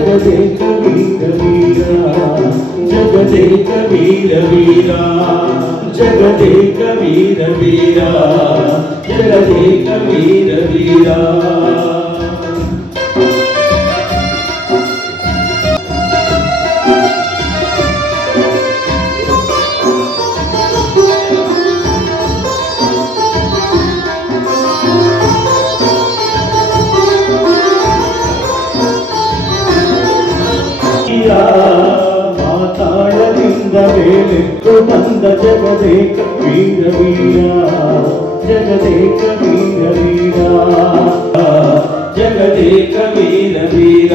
ಜಗದೇಕ ವೀರ ವೀರ ಜಗದೇಕ ವೀರ ವೀರ ಜಗದೇಕ ವೀರ ವೀರ ಜಗದೇಕ ವೀರ ವೀರ ಮಾತಾಡದಿಂದ ಮೇಲೆತ್ತು ಬಂದ ಜಗದೇಕ ವೀರ ವೀರ ಜಗದೇಕ ವೀರ ವೀರ ಜಗದೇಕ ವೀರ ವೀರ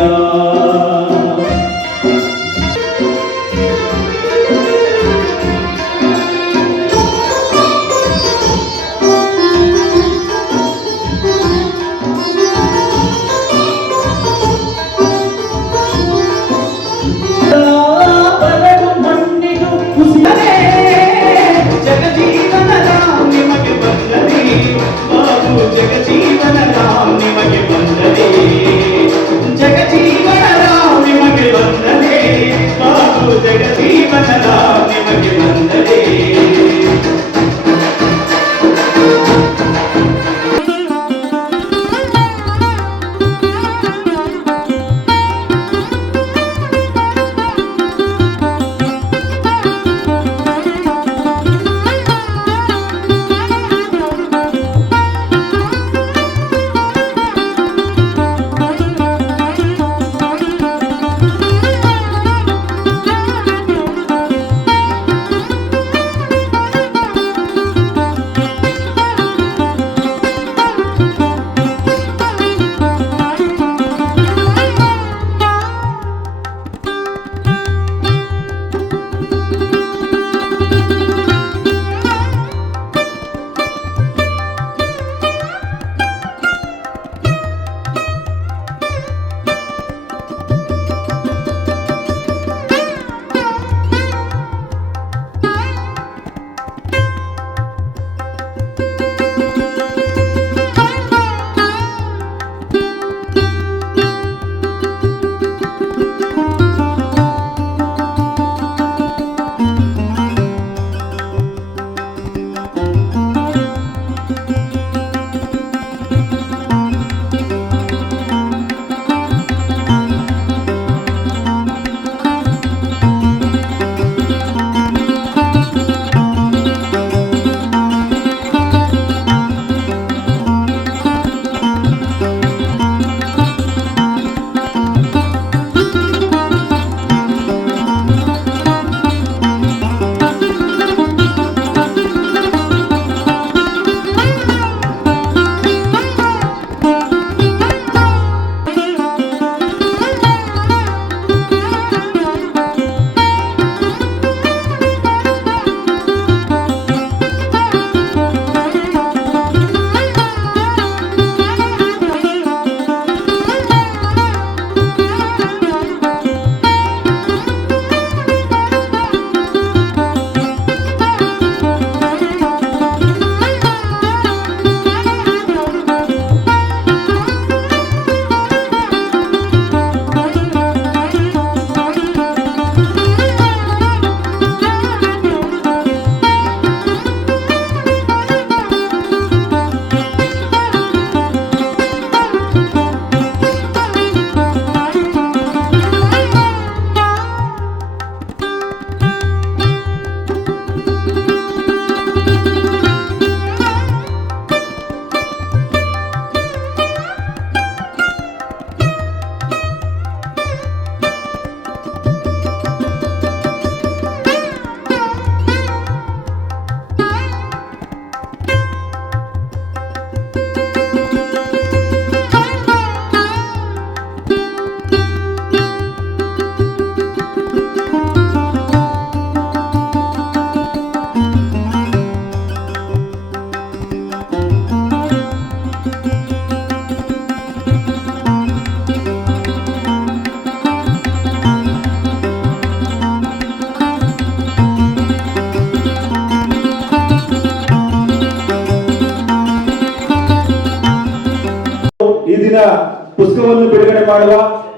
ಪುಸ್ತಕವನ್ನು ಬಿಡುಗಡೆ ಮಾಡುವ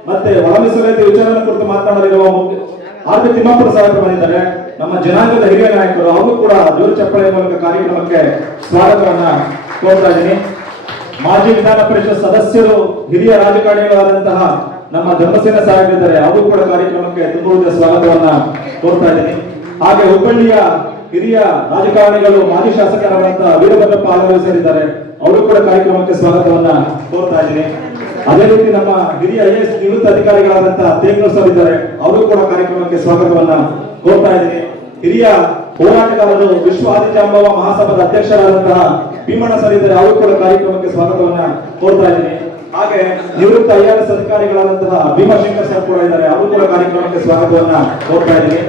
ಮತ್ತೆ ಒಳ ಮೀಸಲಾತಿ ವಿಚಾರನ ಕುರಿತು ಮಾತನಾಡಲಿರುವ ಆರ್ ಪಿ ತಿಮ್ಮಾಪುರ ಸಾಹೇಬರು ಬಂದಿದ್ದಾರೆ. ನಮ್ಮ ಜನಾಂಗದ ಹಿರಿಯ ನಾಯಕರು, ಅವರು ಕೂಡ ಜೋರು ಚಪ್ಪಳೆ ಮೂಲಕ ಕಾರ್ಯಕ್ರಮಕ್ಕೆ ಸ್ವಾಗತವನ್ನ ಕೋರ್ತಾ ಇದ್ದೀನಿ. ಮಾಜಿ ವಿಧಾನ ಪರಿಷತ್ ಸದಸ್ಯರು, ಹಿರಿಯ ರಾಜಕಾರಣಿಗಳಾದಂತಹ ನಮ್ಮ ಧರ್ಮಸೇನ ಸಾಹೇಬರಿದ್ದಾರೆ, ಅವರು ಕೂಡ ಕಾರ್ಯಕ್ರಮಕ್ಕೆ ತುಂಬುವುದೇ ಸ್ವಾಗತವನ್ನ ಕೋರ್ತಾ ಇದ್ದೀನಿ. ಹಾಗೆ ಹುಬ್ಬಳ್ಳಿಯ ಹಿರಿಯ ರಾಜಕಾರಣಿಗಳು, ಮಾಜಿ ಶಾಸಕರಾದಂತಹ ವೀರಭದ್ರಪ್ಪ ಆಗಮಿಸಲಿದ್ದಾರೆ, ಅವರು ಕೂಡ ಕಾರ್ಯಕ್ರಮಕ್ಕೆ ಸ್ವಾಗತವನ್ನ ಕೋರ್ತಾ ಇದ್ದೀನಿ. ಅದೇ ರೀತಿ ನಮ್ಮ ಹಿರಿಯ IAS ನಿವೃತ್ತ ಅಧಿಕಾರಿಗಳಾದಂತಹ ತೇಗ್ನೂರ್ ಸರ್ ಇದ್ದಾರೆ, ಅವರು ಕೂಡ ಕಾರ್ಯಕ್ರಮಕ್ಕೆ ಸ್ವಾಗತವನ್ನ ಕೋರ್ತಾ ಇದ್ದೀನಿ. ಹಿರಿಯ ಹೋರಾಟಗಾರರು, ವಿಶ್ವ ಆದಿಜಾಂಬವ ಮಹಾಸಭಾದ ಅಧ್ಯಕ್ಷರಾದಂತಹ ಭೀಮಣ್ಣ ಸರ್ ಇದ್ದಾರೆ, ಅವರು ಕೂಡ ಕಾರ್ಯಕ್ರಮಕ್ಕೆ ಸ್ವಾಗತವನ್ನ ಕೋರ್ತಾ ಇದ್ದೀನಿ. ಹಾಗೆ ನಿವೃತ್ತ IRS ಅಧಿಕಾರಿಗಳಾದಂತಹ ಭೀಮಶಂಕರ್ ಸರ್ ಕೂಡ ಇದ್ದಾರೆ, ಅವರು ಕೂಡ ಕಾರ್ಯಕ್ರಮಕ್ಕೆ ಸ್ವಾಗತವನ್ನ ಕೋರ್ತಾ ಇದ್ದೀನಿ.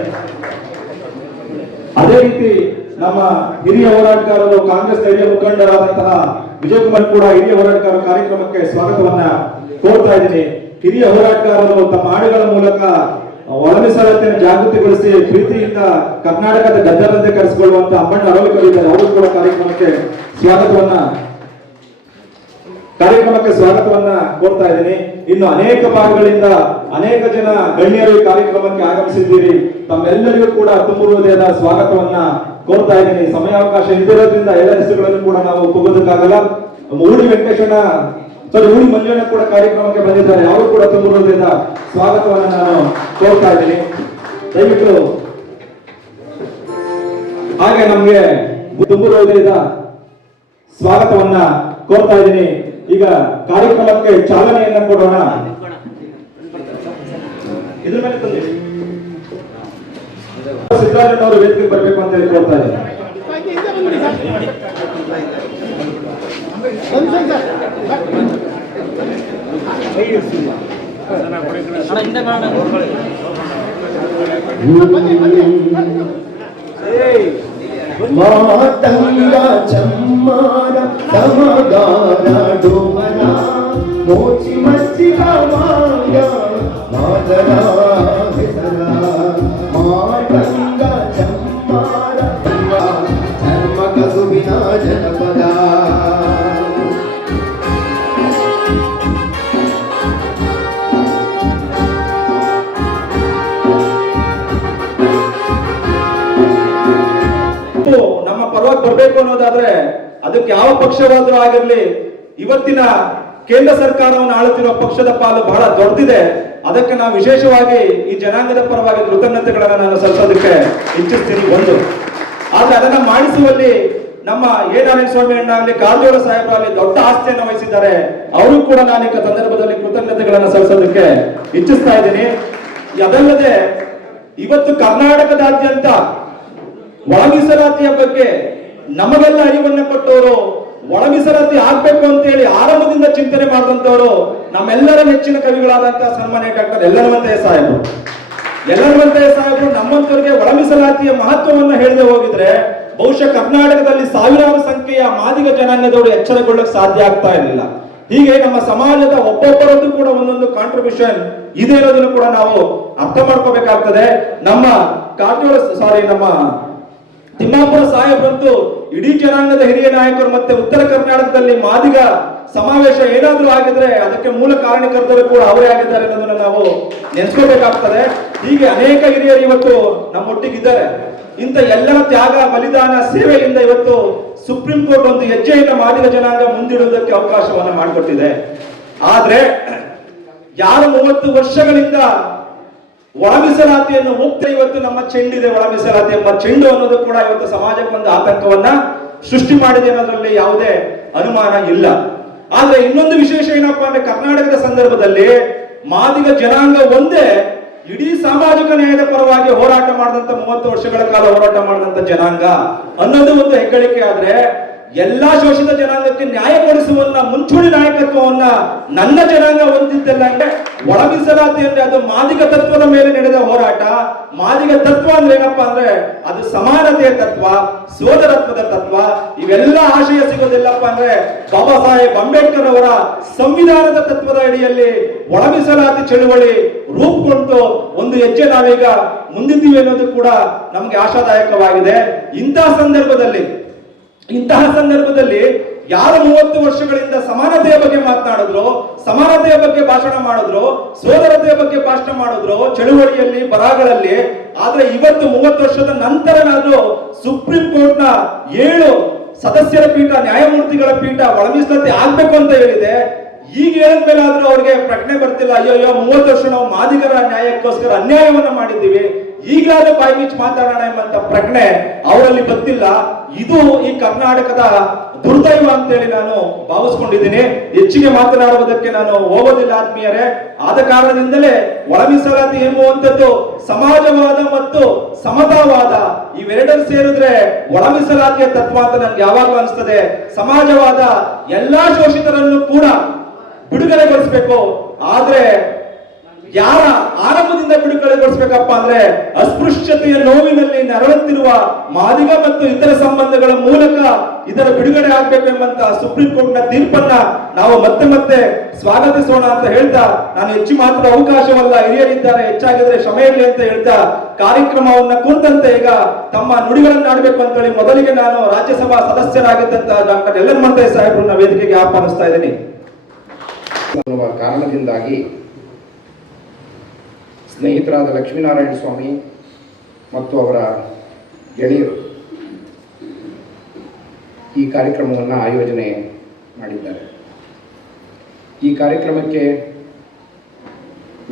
ಅದೇ ರೀತಿ ನಮ್ಮ ಹಿರಿಯ ಹೋರಾಟಗಾರರು, ಕಾಂಗ್ರೆಸ್ ಹಿರಿಯ ಮುಖಂಡರಾದಂತಹ ವಿಜಯ್ ಕುಮಾರ್ ಕೂಡ ಹಿರಿಯ ಹೋರಾಟಗಾರರ ಕಾರ್ಯಕ್ರಮಕ್ಕೆ ಸ್ವಾಗತವನ್ನ ಕೋರ್ತಾ ಇದ್ದೀನಿ. ಹಿರಿಯ ಹೋರಾಟಗಾರರು ತಮ್ಮ ಹಾಡುಗಳ ಮೂಲಕ ಒಳ ಮೀಸಲಾತಿಯನ್ನು ಜಾಗೃತಿಗೊಳಿಸಿ ಪ್ರೀತಿಯಿಂದ ಕರ್ನಾಟಕದ ಗದ್ದಲಂತೆ ಕರೆಸಿಕೊಳ್ಳುವಂತ ಅಮ್ಮಣ್ಣ ಅರವಲಿಕರ್ ಇದ್ದಾರೆ, ಅವರು ಕೂಡ ಕಾರ್ಯಕ್ರಮಕ್ಕೆ ಸ್ವಾಗತವನ್ನ ಕೋರ್ತಾ ಇದ್ದೀನಿ. ಇನ್ನು ಅನೇಕ ಭಾಗಗಳಿಂದ ಅನೇಕ ಜನ ಗಣ್ಯರು ಈ ಕಾರ್ಯಕ್ರಮಕ್ಕೆ ಆಗಮಿಸಿದ್ದೀರಿ, ತಮ್ಮೆಲ್ಲರಿಗೂ ಕೂಡ ತುಂಬು ಹೃದಯದ ಸ್ವಾಗತವನ್ನ ಕೋರ್ತಾ ಇದ್ದೀನಿ. ಸಮಯಾವಕಾಶ ಇದ್ದಿರೋದ್ರಿಂದ ಎಲ್ಲ ಹೆಸರುಗಳನ್ನು ಕೂಡ ನಾವು ಹೋಗೋದಕ್ಕಾಗಲ್ಲ. ಊಡಿ ಊಡಿ ಮಂಜಣ್ಣ ಕೂಡ ಕಾರ್ಯಕ್ರಮಕ್ಕೆ ಬಂದಿದ್ದಾರೆ, ಅವರು ಕೂಡ ತುಂಬು ಹೃದಯದ ಸ್ವಾಗತವನ್ನ ನಾನು ಕೋರ್ತಾ ಇದ್ದೀನಿ. ದಯವಿಟ್ಟು ಹಾಗೆ ನಮ್ಗೆ ತುಂಬು ಹೃದಯದ ಸ್ವಾಗತವನ್ನ ಕೋರ್ತಾ ಇದ್ದೀನಿ. ಈಗ ಕಾರ್ಯಕ್ರಮಕ್ಕೆ ಚಾಲನೆಯನ್ನ ಕೊಡೋಣ. ಇದ್ರ ಮೇಲೆ ತಂದೆ ಸಿದ್ದರಾಮಯ್ಯ ಅವರು ವೇದಿಕೆಗೆ ಬರಬೇಕು ಅಂತ ಹೇಳಿ ಕೋರ್ತಾ ಇದ್ದೀನಿ. ಮಾತಂಗ ಚಮ್ಮಾರ ಸಮಗಾರ ಡೋಮನ ಮೋಚಿ ಮಚ್ಚಿಗ ಮಾಯ ಮಾದರ ಹೆಸರ ಮಾತಂಗ ಚಮ್ಮಾರ ಧರ್ಮ ಕಸುಬಿನ ಜನಪದ ನಮ್ಮ ಪರವಾಗಿ ಬರಬೇಕು ಅನ್ನೋದಾದ್ರೆ ಅದಕ್ಕೆ ಯಾವ ಪಕ್ಷವಾದ್ರೂ ಆಗಿರ್ಲಿ, ಇವತ್ತಿನ ಕೇಂದ್ರ ಸರ್ಕಾರವನ್ನು ಆಳುತ್ತಿರುವ ಪಕ್ಷದ ಪಾಲು ಬಹಳ ದೊಡ್ಡದಿದೆ. ಅದಕ್ಕೆ ನಾವು ವಿಶೇಷವಾಗಿ ಈ ಜನಾಂಗದ ಪರವಾಗಿ ಕೃತಜ್ಞತೆಗಳನ್ನ ನಾನು ಸಲ್ಲಿಸೋದಕ್ಕೆ ಇಚ್ಛಿಸ್ತೀನಿ. ಒಂದು ಆದ್ರೆ ಅದನ್ನ ಮಾಡಿಸುವಲ್ಲಿ ನಮ್ಮ ಎ ನಾರಾಯಣ ಸ್ವಾಮಿ ಅಣ್ಣಾಗ್ಲಿ, ಕಾರಜೋಳ ಸಾಹೇಬರಾಗಲಿ ದೊಡ್ಡ ಆಸ್ತಿಯನ್ನು ವಹಿಸಿದ್ದಾರೆ. ಅವರು ಕೂಡ ನಾನು ಈ ಸಂದರ್ಭದಲ್ಲಿ ಕೃತಜ್ಞತೆಗಳನ್ನ ಸಲ್ಲಿಸೋದಕ್ಕೆ ಇಚ್ಛಿಸ್ತಾ ಇದ್ದೀನಿ. ಅದಲ್ಲದೆ ಇವತ್ತು ಕರ್ನಾಟಕದಾದ್ಯಂತ ಒಳ ಮೀಸಲಾತಿಯ ಬಗ್ಗೆ ನಮಗೆಲ್ಲ ಅರಿವನ್ನ ಕೊಟ್ಟವರು, ಒಳ ಮೀಸಲಾತಿ ಆಗ್ಬೇಕು ಅಂತ ಹೇಳಿ ಆರಂಭದಿಂದ ಚಿಂತನೆ ಮಾಡಿದಂತವರು ನಮ್ಮೆಲ್ಲರ ನೆಚ್ಚಿನ ಕವಿಗಳಾದಂತಹ ಸನ್ಮಾನ್ಯ ಡಾಕ್ಟರ್ ಯಲ್ಲನಮಂತಯ್ಯ ಸಾಹೇಬರು ನಮ್ಮಂತವರಿಗೆ ಒಳ ಮೀಸಲಾತಿಯ ಮಹತ್ವವನ್ನು ಹೇಳದೆ ಹೋಗಿದ್ರೆ ಬಹುಶಃ ಕರ್ನಾಟಕದಲ್ಲಿ ಸಾವಿರಾರು ಸಂಖ್ಯೆಯ ಮಾದಿಗ ಜನಾಂಗದವರು ಎಚ್ಚರಗೊಳ್ಳಕ್ಕೆ ಸಾಧ್ಯ ಆಗ್ತಾ ಇರಲಿಲ್ಲ. ಹೀಗೆ ನಮ್ಮ ಸಮಾಜದ ಒಬ್ಬೊಬ್ಬರದ್ದು ಕೂಡ ಒಂದೊಂದು ಕಾಂಟ್ರಿಬ್ಯೂಷನ್ ಇದೆ ಇರೋದನ್ನು ಕೂಡ ನಾವು ಅರ್ಥ ಮಾಡ್ಕೋಬೇಕಾಗ್ತದೆ. ನಮ್ಮ ನಮ್ಮ ತಿಮ್ಮಾಪುರ ಸಾಹೇಬ್ರಂತೂ ಇಡೀ ಜನಾಂಗದ ಹಿರಿಯ ನಾಯಕರು, ಮತ್ತೆ ಉತ್ತರ ಕರ್ನಾಟಕದಲ್ಲಿ ಮಾದಿಗ ಸಮಾವೇಶ ಏನಾದ್ರೂ ಆಗಿದ್ರೆ ಅದಕ್ಕೆ ಮೂಲ ಕಾರಣಕರ್ತರು ಕೂಡ ಅವರೇ ಆಗಿದ್ದಾರೆ ಅನ್ನೋದನ್ನ ನಾವು ನೆನೆಸ್ಕೋಬೇಕಾಗ್ತದೆ. ಹೀಗೆ ಅನೇಕ ಹಿರಿಯರು ಇವತ್ತು ನಮ್ಮೊಟ್ಟಿಗಿದ್ದಾರೆ. ಇಂಥ ಎಲ್ಲರ ತ್ಯಾಗ, ಬಲಿದಾನ, ಸೇವೆಯಿಂದ ಇವತ್ತು ಸುಪ್ರೀಂ ಕೋರ್ಟ್ ಒಂದು ಹೆಜ್ಜೆಯಿಂದ ಮಾದಿಗ ಜನಾಂಗ ಮುಂದಿಡುವುದಕ್ಕೆ ಅವಕಾಶವನ್ನ ಮಾಡಿಕೊಟ್ಟಿದೆ. ಆದ್ರೆ ಯಾರು 30 ವರ್ಷಗಳಿಂದ ಒಳ ಮೀಸಲಾತಿಯನ್ನು ಹೋಗ್ತಾ ಇವತ್ತು ನಮ್ಮ ಚೆಂಡಿದೆ, ಒಳ ಮೀಸಲಾತಿ ಎಂಬ ಚೆಂಡು ಅನ್ನೋದು ಕೂಡ ಇವತ್ತು ಸಮಾಜಕ್ಕೆ ಒಂದು ಆತಂಕವನ್ನ ಸೃಷ್ಟಿ ಮಾಡಿದೆ ಅನ್ನೋದ್ರಲ್ಲಿ ಯಾವುದೇ ಅನುಮಾನ ಇಲ್ಲ. ಆದ್ರೆ ಇನ್ನೊಂದು ವಿಶೇಷ ಏನಪ್ಪಾ ಅಂದ್ರೆ ಕರ್ನಾಟಕದ ಸಂದರ್ಭದಲ್ಲಿ ಮಾದಿಗ ಜನಾಂಗ ಒಂದೇ ಇಡೀ ಸಾಮಾಜಿಕ ನ್ಯಾಯದ ಪರವಾಗಿ ಹೋರಾಟ ಮಾಡಿದಂತ 30 ವರ್ಷಗಳ ಕಾಲ ಹೋರಾಟ ಮಾಡಿದಂತ ಜನಾಂಗ ಅನ್ನೋದು ಒಂದು ಹೆಗ್ಗಳಿಕೆ. ಆದ್ರೆ ಎಲ್ಲಾ ಶೋಷಿತ ಜನಾಂಗಕ್ಕೆ ನ್ಯಾಯ ಕೊಡಿಸುವನ್ನ ಮುಂಚೂಣಿ ನಾಯಕತ್ವವನ್ನ ನನ್ನ ಜನಾಂಗ ಹೊಂದಿದ್ದಲ್ಲ. ಅಂದ್ರೆ ಒಳ ಮೀಸಲಾತಿ ಅಂದ್ರೆ ಅದು ಮಾದಿಗ ತತ್ವದ ಮೇಲೆ ನಡೆದ ಹೋರಾಟ. ಮಾದಿಗ ತತ್ವ ಅಂದ್ರೆ ಏನಪ್ಪಾ ಅಂದ್ರೆ ಅದು ಸಮಾನತೆಯ ತತ್ವ, ಸೋದರತ್ವದ ತತ್ವ. ಇವೆಲ್ಲ ಆಶಯ ಸಿಗೋದಿಲ್ಲಪ್ಪ ಅಂದ್ರೆ ಬಾಬಾ ಸಾಹೇಬ್ ಅಂಬೇಡ್ಕರ್ ಅವರ ಸಂವಿಧಾನದ ತತ್ವದ ಅಡಿಯಲ್ಲಿ ಒಳ ಮೀಸಲಾತಿ ಚಳುವಳಿ ರೂಪುಗೊಂಡು ಒಂದು ಹೆಜ್ಜೆ ನಾವೀಗ ಮುಂದಿದ್ದೀವಿ ಅನ್ನೋದು ಕೂಡ ನಮ್ಗೆ ಆಶಾದಾಯಕವಾಗಿದೆ. ಇಂತಹ ಸಂದರ್ಭದಲ್ಲಿ ಯಾರು 30 ವರ್ಷಗಳಿಂದ ಸಮಾನತೆಯ ಬಗ್ಗೆ ಮಾತನಾಡಿದ್ರು, ಸಮಾನತೆಯ ಬಗ್ಗೆ ಭಾಷಣ ಮಾಡಿದ್ರು, ಸೋದರತೆಯ ಬಗ್ಗೆ ಭಾಷಣ ಮಾಡಿದ್ರು ಚಳುವಳಿಯಲ್ಲಿ, ಬರಹಗಳಲ್ಲಿ, ಆದ್ರೆ ಇವತ್ತು 30 ವರ್ಷದ ನಂತರನಾದ್ರೂ ಸುಪ್ರೀಂ ಕೋರ್ಟ್ ನ 7 ಸದಸ್ಯರ ಪೀಠ, ನ್ಯಾಯಮೂರ್ತಿಗಳ ಪೀಠ ಒಳ ಮೀಸಲಾತಿ ಆಗ್ಬೇಕು ಅಂತ ಹೇಳಿದೆ. ಈಗ ಹೇಳಿದ್ಮೇಲೆ ಆದ್ರೂ ಅವ್ರಿಗೆ ಪ್ರಜ್ಞೆ ಬರ್ತಿಲ್ಲ. ಅಯ್ಯೋ 30 ವರ್ಷ ನಾವು ಮಾದಿಗರ ನ್ಯಾಯಕ್ಕೋಸ್ಕರ ಅನ್ಯಾಯವನ್ನ ಮಾಡಿದ್ದೀವಿ, ಈಗಲಾದ್ರೂ ಬಾಯಿ ಮುಚ್ಚಿ ಮಾತಾಡೋಣ ಎಂಬಂತ ಪ್ರಜ್ಞೆ ಅವರಲ್ಲಿ ಗೊತ್ತಿಲ್ಲ. ಇದು ಈ ಕರ್ನಾಟಕದ ದುರ್ದೈವ ಅಂತೇಳಿ ನಾನು ಭಾವಿಸ್ಕೊಂಡಿದ್ದೀನಿ. ಹೆಚ್ಚಿಗೆ ಮಾತನಾಡುವುದಕ್ಕೆ ನಾನು ಹೋಗೋದಿಲ್ಲ ಆತ್ಮೀಯರೇ. ಆದ ಕಾರಣದಿಂದಲೇ ಒಳ ಮೀಸಲಾತಿ ಎಂಬುವಂಥದ್ದು ಸಮಾಜವಾದ ಮತ್ತು ಸಮತಾವಾದ ಇವೆರಡನ್ನು ಸೇರಿದ್ರೆ ಒಳ ಮೀಸಲಾತಿಯ ತತ್ವ ಅಂತ ನನ್ಗೆ ಯಾವಾಗಲೂ ಅನಿಸ್ತದೆ. ಸಮಾಜವಾದ ಎಲ್ಲಾ ಶೋಷಿತರನ್ನು ಕೂಡ ಬಿಡುಗಡೆಗೊಳಿಸಬೇಕು. ಆದ್ರೆ ಯಾರ ಆರಂಭದಿಂದ ಬಿಡುಗಡೆಗೊಳಿಸಬೇಕಪ್ಪ ಅಂದ್ರೆ ಅಸ್ಪೃಶ್ಯತೆಯ ನೋವಿನಲ್ಲಿ ನರಳುತ್ತಿರುವ ಮಾದಿಗ ಮತ್ತು ಇತರ ಸಂಬಂಧಗಳ ಮೂಲಕ ಇದರ ಬಿಡುಗಡೆ ಆಗ್ಬೇಕು ಎಂಬಂತ ಸುಪ್ರೀಂ ಕೋರ್ಟ್ ನ ತೀರ್ಪನ್ನ ನಾವು ಮತ್ತೆ ಮತ್ತೆ ಸ್ವಾಗತಿಸೋಣ ಅಂತ ಹೇಳ್ತಾ, ನಾನು ಹೆಚ್ಚು ಮಾತ್ರ ಅವಕಾಶವಲ್ಲ, ಹಿರಿಯರಿದ್ದಾರೆ, ಹೆಚ್ಚಾಗಿದ್ರೆ ಕ್ಷಮೆ ಇರಲಿ ಅಂತ ಹೇಳ್ತಾ ಕಾರ್ಯಕ್ರಮವನ್ನ ಕುರಿತಂತೆ ಈಗ ತಮ್ಮ ನುಡಿಗಳನ್ನ ಆಡಬೇಕು ಅಂತ ಹೇಳಿ ಮೊದಲಿಗೆ ನಾನು ರಾಜ್ಯಸಭಾ ಸದಸ್ಯರಾಗಿದ್ದಂತ ಡಾಕ್ಟರ್ ಎಲ್ ಎನ್ ಮಂತಯ್ಯ ಸಾಹೇಬ್ರನ್ನ ವೇದಿಕೆಗೆ ಆಹ್ವಾನಿಸ್ತಾ ಇದ್ದೀನಿ. ಕಾರಣದಿಂದಾಗಿ ಸ್ನೇಹಿತರಾದ ಲಕ್ಷ್ಮೀನಾರಾಯಣ ಸ್ವಾಮಿ ಮತ್ತು ಅವರ ಗೆಳೆಯರು ಈ ಕಾರ್ಯಕ್ರಮವನ್ನು ಆಯೋಜನೆ ಮಾಡಿದ್ದಾರೆ. ಈ ಕಾರ್ಯಕ್ರಮಕ್ಕೆ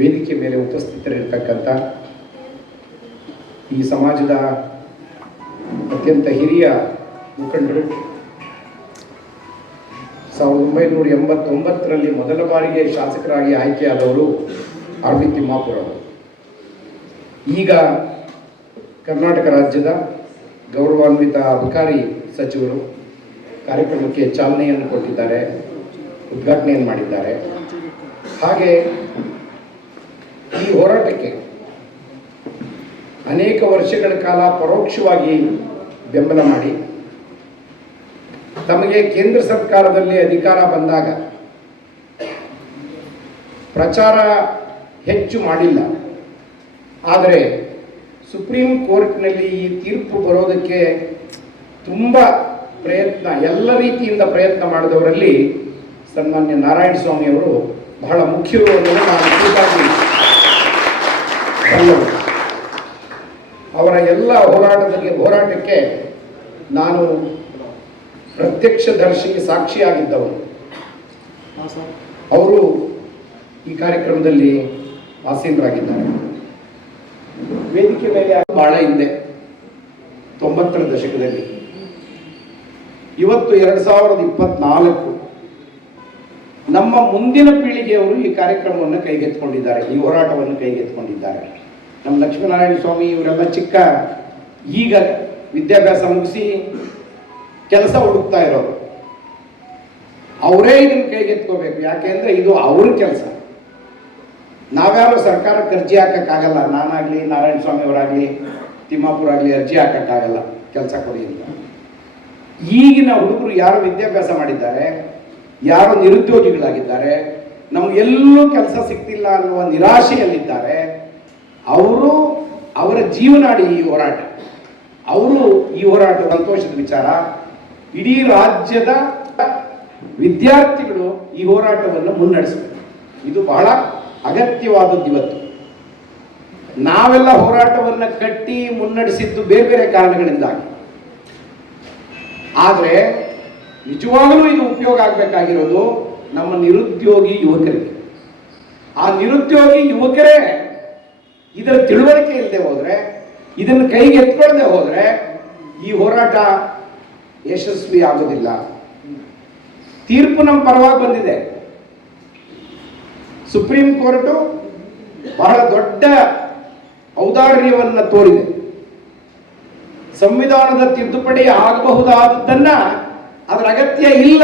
ವೇದಿಕೆ ಮೇಲೆ ಉಪಸ್ಥಿತರಿರ್ತಕ್ಕಂಥ ಈ ಸಮಾಜದ ಅತ್ಯಂತ ಹಿರಿಯ ಮುಖಂಡರು, 1989ರಲ್ಲಿ ಮೊದಲ ಬಾರಿಗೆ ಶಾಸಕರಾಗಿ ಆಯ್ಕೆಯಾದವರು ಆರ್ ಬಿ ತಿಮ್ಮಾಪುರ ಅವರು. ಈಗ ಕರ್ನಾಟಕ ರಾಜ್ಯದ ಗೌರವಾನ್ವಿತ ಅಬಕಾರಿ ಸಚಿವರು ಕಾರ್ಯಕ್ರಮಕ್ಕೆ ಚಾಲನೆಯನ್ನು ಕೊಟ್ಟಿದ್ದಾರೆ, ಉದ್ಘಾಟನೆಯನ್ನು ಮಾಡಿದ್ದಾರೆ. ಹಾಗೆ ಈ ಹೋರಾಟಕ್ಕೆ ಅನೇಕ ವರ್ಷಗಳ ಕಾಲ ಪರೋಕ್ಷವಾಗಿ ಬೆಂಬಲ ಮಾಡಿ, ತಮಗೆ ಕೇಂದ್ರ ಸರ್ಕಾರದಲ್ಲಿ ಅಧಿಕಾರ ಬಂದಾಗ ಪ್ರಚಾರ ಹೆಚ್ಚು ಮಾಡಿಲ್ಲ, ಆದರೆ ಸುಪ್ರೀಂ ಕೋರ್ಟ್ನಲ್ಲಿ ಈ ತೀರ್ಪು ಬರೋದಕ್ಕೆ ತುಂಬ ಪ್ರಯತ್ನ, ಎಲ್ಲ ರೀತಿಯಿಂದ ಪ್ರಯತ್ನ ಮಾಡಿದವರಲ್ಲಿ ಸನ್ಮಾನ್ಯ ನಾರಾಯಣ ಸ್ವಾಮಿ ಅವರು ಬಹಳ ಮುಖ್ಯರು ಅನ್ನೋದು ನಾನು ಕೂತಾಗಿ ಬಲ್ಲವರು. ಅವರ ಎಲ್ಲ ಹೋರಾಟಕ್ಕೆ ನಾನು ಪ್ರತ್ಯಕ್ಷದರ್ಶಿ, ಸಾಕ್ಷಿಯಾಗಿದ್ದವರು. ಅವರು ಈ ಕಾರ್ಯಕ್ರಮದಲ್ಲಿ ಆಸೀನರಾಗಿದ್ದಾರೆ. ವೇದಿಕೆ ಮೇಲೆ ಬಹಳ ಹಿಂದೆ 90ರ ದಶಕದಲ್ಲಿ, ಇವತ್ತು 2024 ನಮ್ಮ ಮುಂದಿನ ಪೀಳಿಗೆಯವರು ಈ ಕಾರ್ಯಕ್ರಮವನ್ನು ಕೈಗೆತ್ತಿಕೊಂಡಿದ್ದಾರೆ, ಈ ಹೋರಾಟವನ್ನು ಕೈಗೆತ್ತಿಕೊಂಡಿದ್ದಾರೆ. ನಮ್ಮ ಲಕ್ಷ್ಮೀನಾರಾಯಣ ಸ್ವಾಮಿ ಇವರೆಲ್ಲ ಈಗ ವಿದ್ಯಾಭ್ಯಾಸ ಮುಗಿಸಿ ಕೆಲಸ ಹುಡುಕ್ತಾ ಇರೋರು, ಅವರೇ ಇದನ್ನು ಕೈಗೆತ್ಕೋಬೇಕು. ಯಾಕೆಂದ್ರೆ ಇದು ಅವ್ರ ಕೆಲಸ. ನಾವ್ಯಾರು ಸರ್ಕಾರಕ್ಕೆ ಅರ್ಜಿ ಹಾಕಕ್ಕಾಗಲ್ಲ. ನಾನಾಗ್ಲಿ, ನಾರಾಯಣ ಸ್ವಾಮಿ ಅವರಾಗ್ಲಿ, ತಿಮ್ಮಾಪುರ ಆಗಲಿ ಅರ್ಜಿ ಹಾಕಕ್ಕಾಗಲ್ಲ ಕೆಲಸ ಕೊಡಿ ಅಂತ. ಈಗಿನ ಹುಡುಗರು ಯಾರು ವಿದ್ಯಾಭ್ಯಾಸ ಮಾಡಿದ್ದಾರೆ, ಯಾರು ನಿರುದ್ಯೋಗಿಗಳಾಗಿದ್ದಾರೆ, ನಮಗೆಲ್ಲೂ ಕೆಲಸ ಸಿಗ್ತಿಲ್ಲ ಅನ್ನುವ ನಿರಾಶೆಯಲ್ಲಿದ್ದಾರೆ, ಅವರು ಅವರ ಜೀವನಾಡಿ ಈ ಹೋರಾಟ. ಅವರು ಈ ಹೋರಾಟ ಸಂತೋಷದ ವಿಚಾರ. ಇಡೀ ರಾಜ್ಯದ ವಿದ್ಯಾರ್ಥಿಗಳು ಈ ಹೋರಾಟವನ್ನು ಮುನ್ನಡೆಸಬೇಕು. ಇದು ಬಹಳ ಅಗತ್ಯವಾದದ್ದು. ಇವತ್ತು ನಾವೆಲ್ಲ ಹೋರಾಟವನ್ನು ಕಟ್ಟಿ ಮುನ್ನಡೆಸಿದ್ದು ಬೇರೆ ಬೇರೆ ಕಾರಣಗಳಿಂದಾಗಿ, ಆದರೆ ನಿಜವಾಗಲೂ ಇದು ಉಪಯೋಗ ಆಗಬೇಕಾಗಿರೋದು ನಮ್ಮ ನಿರುದ್ಯೋಗಿ ಯುವಕರಿಗೆ. ಆ ನಿರುದ್ಯೋಗಿ ಯುವಕರೇ ಇದರ ತಿಳುವಳಿಕೆ ಇಲ್ಲದೆ ಹೋದ್ರೆ, ಇದನ್ನು ಕೈಗೆ ಎತ್ಕೊಳ್ಳದೆ ಹೋದ್ರೆ ಈ ಹೋರಾಟ ಯಶಸ್ವಿ ಆಗೋದಿಲ್ಲ. ತೀರ್ಪು ನಮ್ಮ ಪರವಾಗಿ ಬಂದಿದೆ. ಸುಪ್ರೀಂ ಕೋರ್ಟು ಬಹಳ ದೊಡ್ಡ ಔದಾರ್ಯವನ್ನು ತೋರಿದೆ. ಸಂವಿಧಾನದ ತಿದ್ದುಪಡಿ ಆಗಬಹುದಾದದ್ದನ್ನ ಅದರ ಅಗತ್ಯ ಇಲ್ಲ,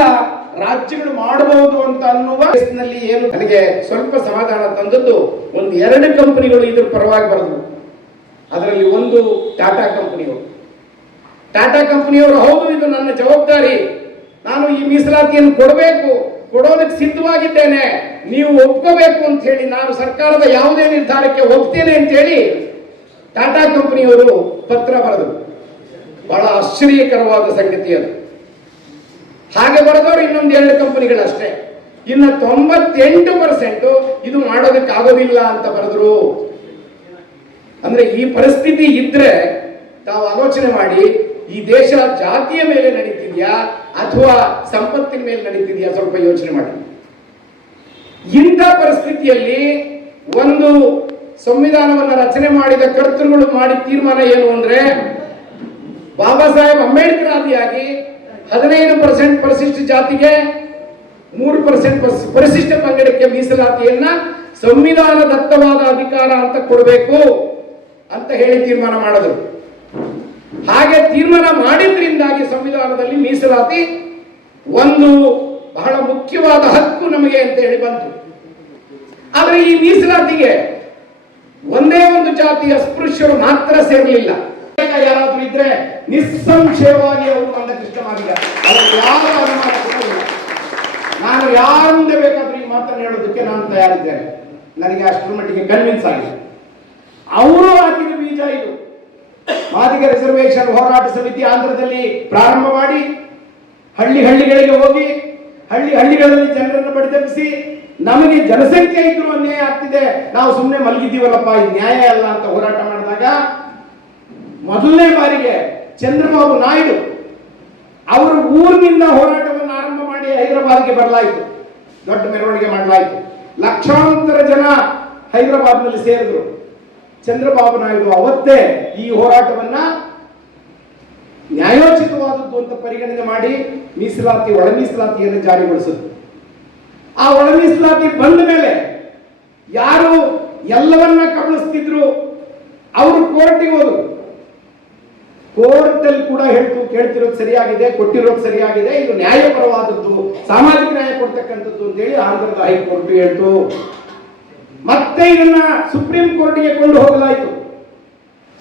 ರಾಜ್ಯಗಳು ಮಾಡಬಹುದು ಅಂತ ಅನ್ನುವ ನಲ್ಲಿ ಏನು ನನಗೆ ಸ್ವಲ್ಪ ಸಮಾಧಾನ ತಂದದ್ದು, 1-2 ಕಂಪನಿಗಳು ಇದ್ರ ಪರವಾಗಿ ಬರೆದ್ರು. ಅದರಲ್ಲಿ ಒಂದು ಟಾಟಾ ಕಂಪನಿಯವರು. ಟಾಟಾ ಕಂಪನಿಯವರು ಹೌದು, ಇದು ನನ್ನ ಜವಾಬ್ದಾರಿ, ನಾನು ಈ ಮೀಸಲಾತಿಯನ್ನು ಕೊಡೋದಕ್ಕೆ ಸಿದ್ಧವಾಗಿದ್ದೇನೆ, ನೀವು ಒಪ್ಕೋಬೇಕು ಅಂತ ಹೇಳಿ, ನಾನು ಸರ್ಕಾರದ ಯಾವುದೇ ನಿರ್ಧಾರಕ್ಕೆ ಒಪ್ತೇನೆ ಅಂತ ಹೇಳಿ ಟಾಟಾ ಕಂಪನಿಯವರು ಪತ್ರ ಬರೆದರು. ಬಹಳ ಆಶ್ಚರ್ಯಕರವಾದ ಸಂಗತಿ ಅದು. ಹಾಗೆ ಬರೆದವರು ಇನ್ನೊಂದು 2 ಕಂಪನಿಗಳಷ್ಟೇ. ಇನ್ನು 98% ಇದು ಮಾಡೋದಕ್ಕಾಗೋದಿಲ್ಲ ಅಂತ ಬರೆದ್ರು. ಅಂದ್ರೆ ಈ ಪರಿಸ್ಥಿತಿ ಇದ್ರೆ ತಾವು ಆಲೋಚನೆ ಮಾಡಿ, ಈ ದೇಶ ಜಾತಿಯ ಮೇಲೆ ನಡೀತಿದ್ಯಾ ಅಥವಾ ಸಂಪತ್ತಿನ ಮೇಲೆ ನಡೀತಿದ್ಯಾ? ಸ್ವಲ್ಪ ಯೋಚನೆ ಮಾಡಿ. ಇಂಥ ಪರಿಸ್ಥಿತಿಯಲ್ಲಿ ಒಂದು ಸಂವಿಧಾನವನ್ನು ರಚನೆ ಮಾಡಿದ ಕರ್ತೃಗಳು ಮಾಡಿದ ತೀರ್ಮಾನ ಏನು ಅಂದ್ರೆ, ಬಾಬಾ ಸಾಹೇಬ್ ಅಂಬೇಡ್ಕರ್ ಆದಿಯಾಗಿ 15% ಪರಿಶಿಷ್ಟ ಜಾತಿಗೆ, 3% ಪರಿಶಿಷ್ಟ ಪಂಗಡಕ್ಕೆ ಮೀಸಲಾತಿಯನ್ನ ಸಂವಿಧಾನದತ್ತವಾದ ಅಧಿಕಾರ ಅಂತ ಕೊಡಬೇಕು ಅಂತ ಹೇಳಿ ತೀರ್ಮಾನ ಮಾಡಿದ್ರು. ಹಾಗೆ ತೀರ್ಮಾನ ಮಾಡಿದ್ರಿಂದಾಗಿ ಸಂವಿಧಾನದಲ್ಲಿ ಮೀಸಲಾತಿ ಒಂದು ಬಹಳ ಮುಖ್ಯವಾದ ಹಕ್ಕು ನಮಗೆ ಅಂತ ಹೇಳಿ ಬಂತು. ಆದ್ರೆ ಈ ಮೀಸಲಾತಿಗೆ ಒಂದೇ ಒಂದು ಜಾತಿಯ ಅಸ್ಪೃಶ್ಯರು ಮಾತ್ರ ಸೇರಲಿಲ್ಲ. ಯಾರಾದ್ರೂ ಇದ್ರೆ ನಿಸ್ಸಂಶಯವಾಗಿ ಅವರು ಮಂದಕೃಷ್ಣ ಮಾಡಿದ್ದಾರೆ. ಯಾವ ಅನುಮಾನ ಕೂಡ ಇಲ್ಲ. ನಾನು ಯಾರ ಮುಂದೆ ಬೇಕಾದ್ರೂ ಈ ಮಾತನ್ನು ಹೇಳೋದಕ್ಕೆ ನಾನು ತಯಾರಿದ್ದೇನೆ. ನನಗೆ ಅಷ್ಟರ ಮಟ್ಟಿಗೆ ಕನ್ವಿನ್ಸ್ ಆಗಿದೆ. ಅವರು ಹಾಕಿದ ಬೀಜ ಇದು. ಮಾದಿಗ ರಿಸರ್ವೇಶನ್ ಹೋರಾಟ ಸಮಿತಿ ಆಂಧ್ರದಲ್ಲಿ ಪ್ರಾರಂಭ ಮಾಡಿ, ಹಳ್ಳಿಗಳಿಗೆ ಹೋಗಿ ಹಳ್ಳಿಗಳಲ್ಲಿ ಜನರನ್ನು ಬಡಿದೆಬ್ಬಿಸಿ, ನಮಗೆ ಜನಸಂಖ್ಯೆ ಇದ್ರು ಅನ್ಯಾಯ ಆಗ್ತಿದೆ, ನಾವು ಸುಮ್ಮನೆ ಮಲಗಿದ್ದೀವಲ್ಲಪ್ಪ, ಇದು ನ್ಯಾಯ ಅಲ್ಲ ಅಂತ ಹೋರಾಟ ಮಾಡಿದಾಗ ಮೊದಲನೇ ಬಾರಿಗೆ ಚಂದ್ರಬಾಬು ನಾಯ್ಡು ಅವರು ಊರಿನಿಂದ ಹೋರಾಟವನ್ನು ಆರಂಭ ಮಾಡಿ ಹೈದರಾಬಾದ್ಗೆ ಬರಲಾಯಿತು. ದೊಡ್ಡ ಮೆರವಣಿಗೆ ಮಾಡಲಾಯಿತು. ಲಕ್ಷಾಂತರ ಜನ ಹೈದರಾಬಾದ್ನಲ್ಲಿ ಸೇರಿದ್ರು. ಚಂದ್ರಬಾಬು ನಾಯ್ಡು ಅವತ್ತೇ ಈ ಹೋರಾಟವನ್ನ ನ್ಯಾಯೋಚಿತವಾದದ್ದು ಅಂತ ಪರಿಗಣನೆ ಮಾಡಿ ಮೀಸಲಾತಿ, ಒಳ ಮೀಸಲಾತಿಯನ್ನು ಜಾರಿಗೊಳಿಸಿದ್ರು. ಆ ಒಳ ಮೀಸಲಾತಿ ಬಂದ ಮೇಲೆ ಯಾರು ಎಲ್ಲವನ್ನ ಕಬಳಿಸ್ತಿದ್ರು ಅವರು ಕೋರ್ಟಿಗೆ ಹೋದ್ರು. ಕೋರ್ಟ್ ಅಲ್ಲಿ ಕೂಡ ಕೇಳ್ತಿರೋದು ಸರಿಯಾಗಿದೆ, ಕೊಟ್ಟಿರೋದು ಸರಿಯಾಗಿದೆ, ಇದು ನ್ಯಾಯಪರವಾದದ್ದು, ಸಾಮಾಜಿಕ ನ್ಯಾಯ ಕೊಡ್ತಕ್ಕಂಥದ್ದು ಅಂತೇಳಿ ಆಂಧ್ರದ ಹೈಕೋರ್ಟ್ ಹೇಳ್ತು. ಮತ್ತೆ ಇದನ್ನ ಸುಪ್ರೀಂ ಕೋರ್ಟ್ಗೆ ಕೊಂಡು ಹೋಗಲಾಯಿತು.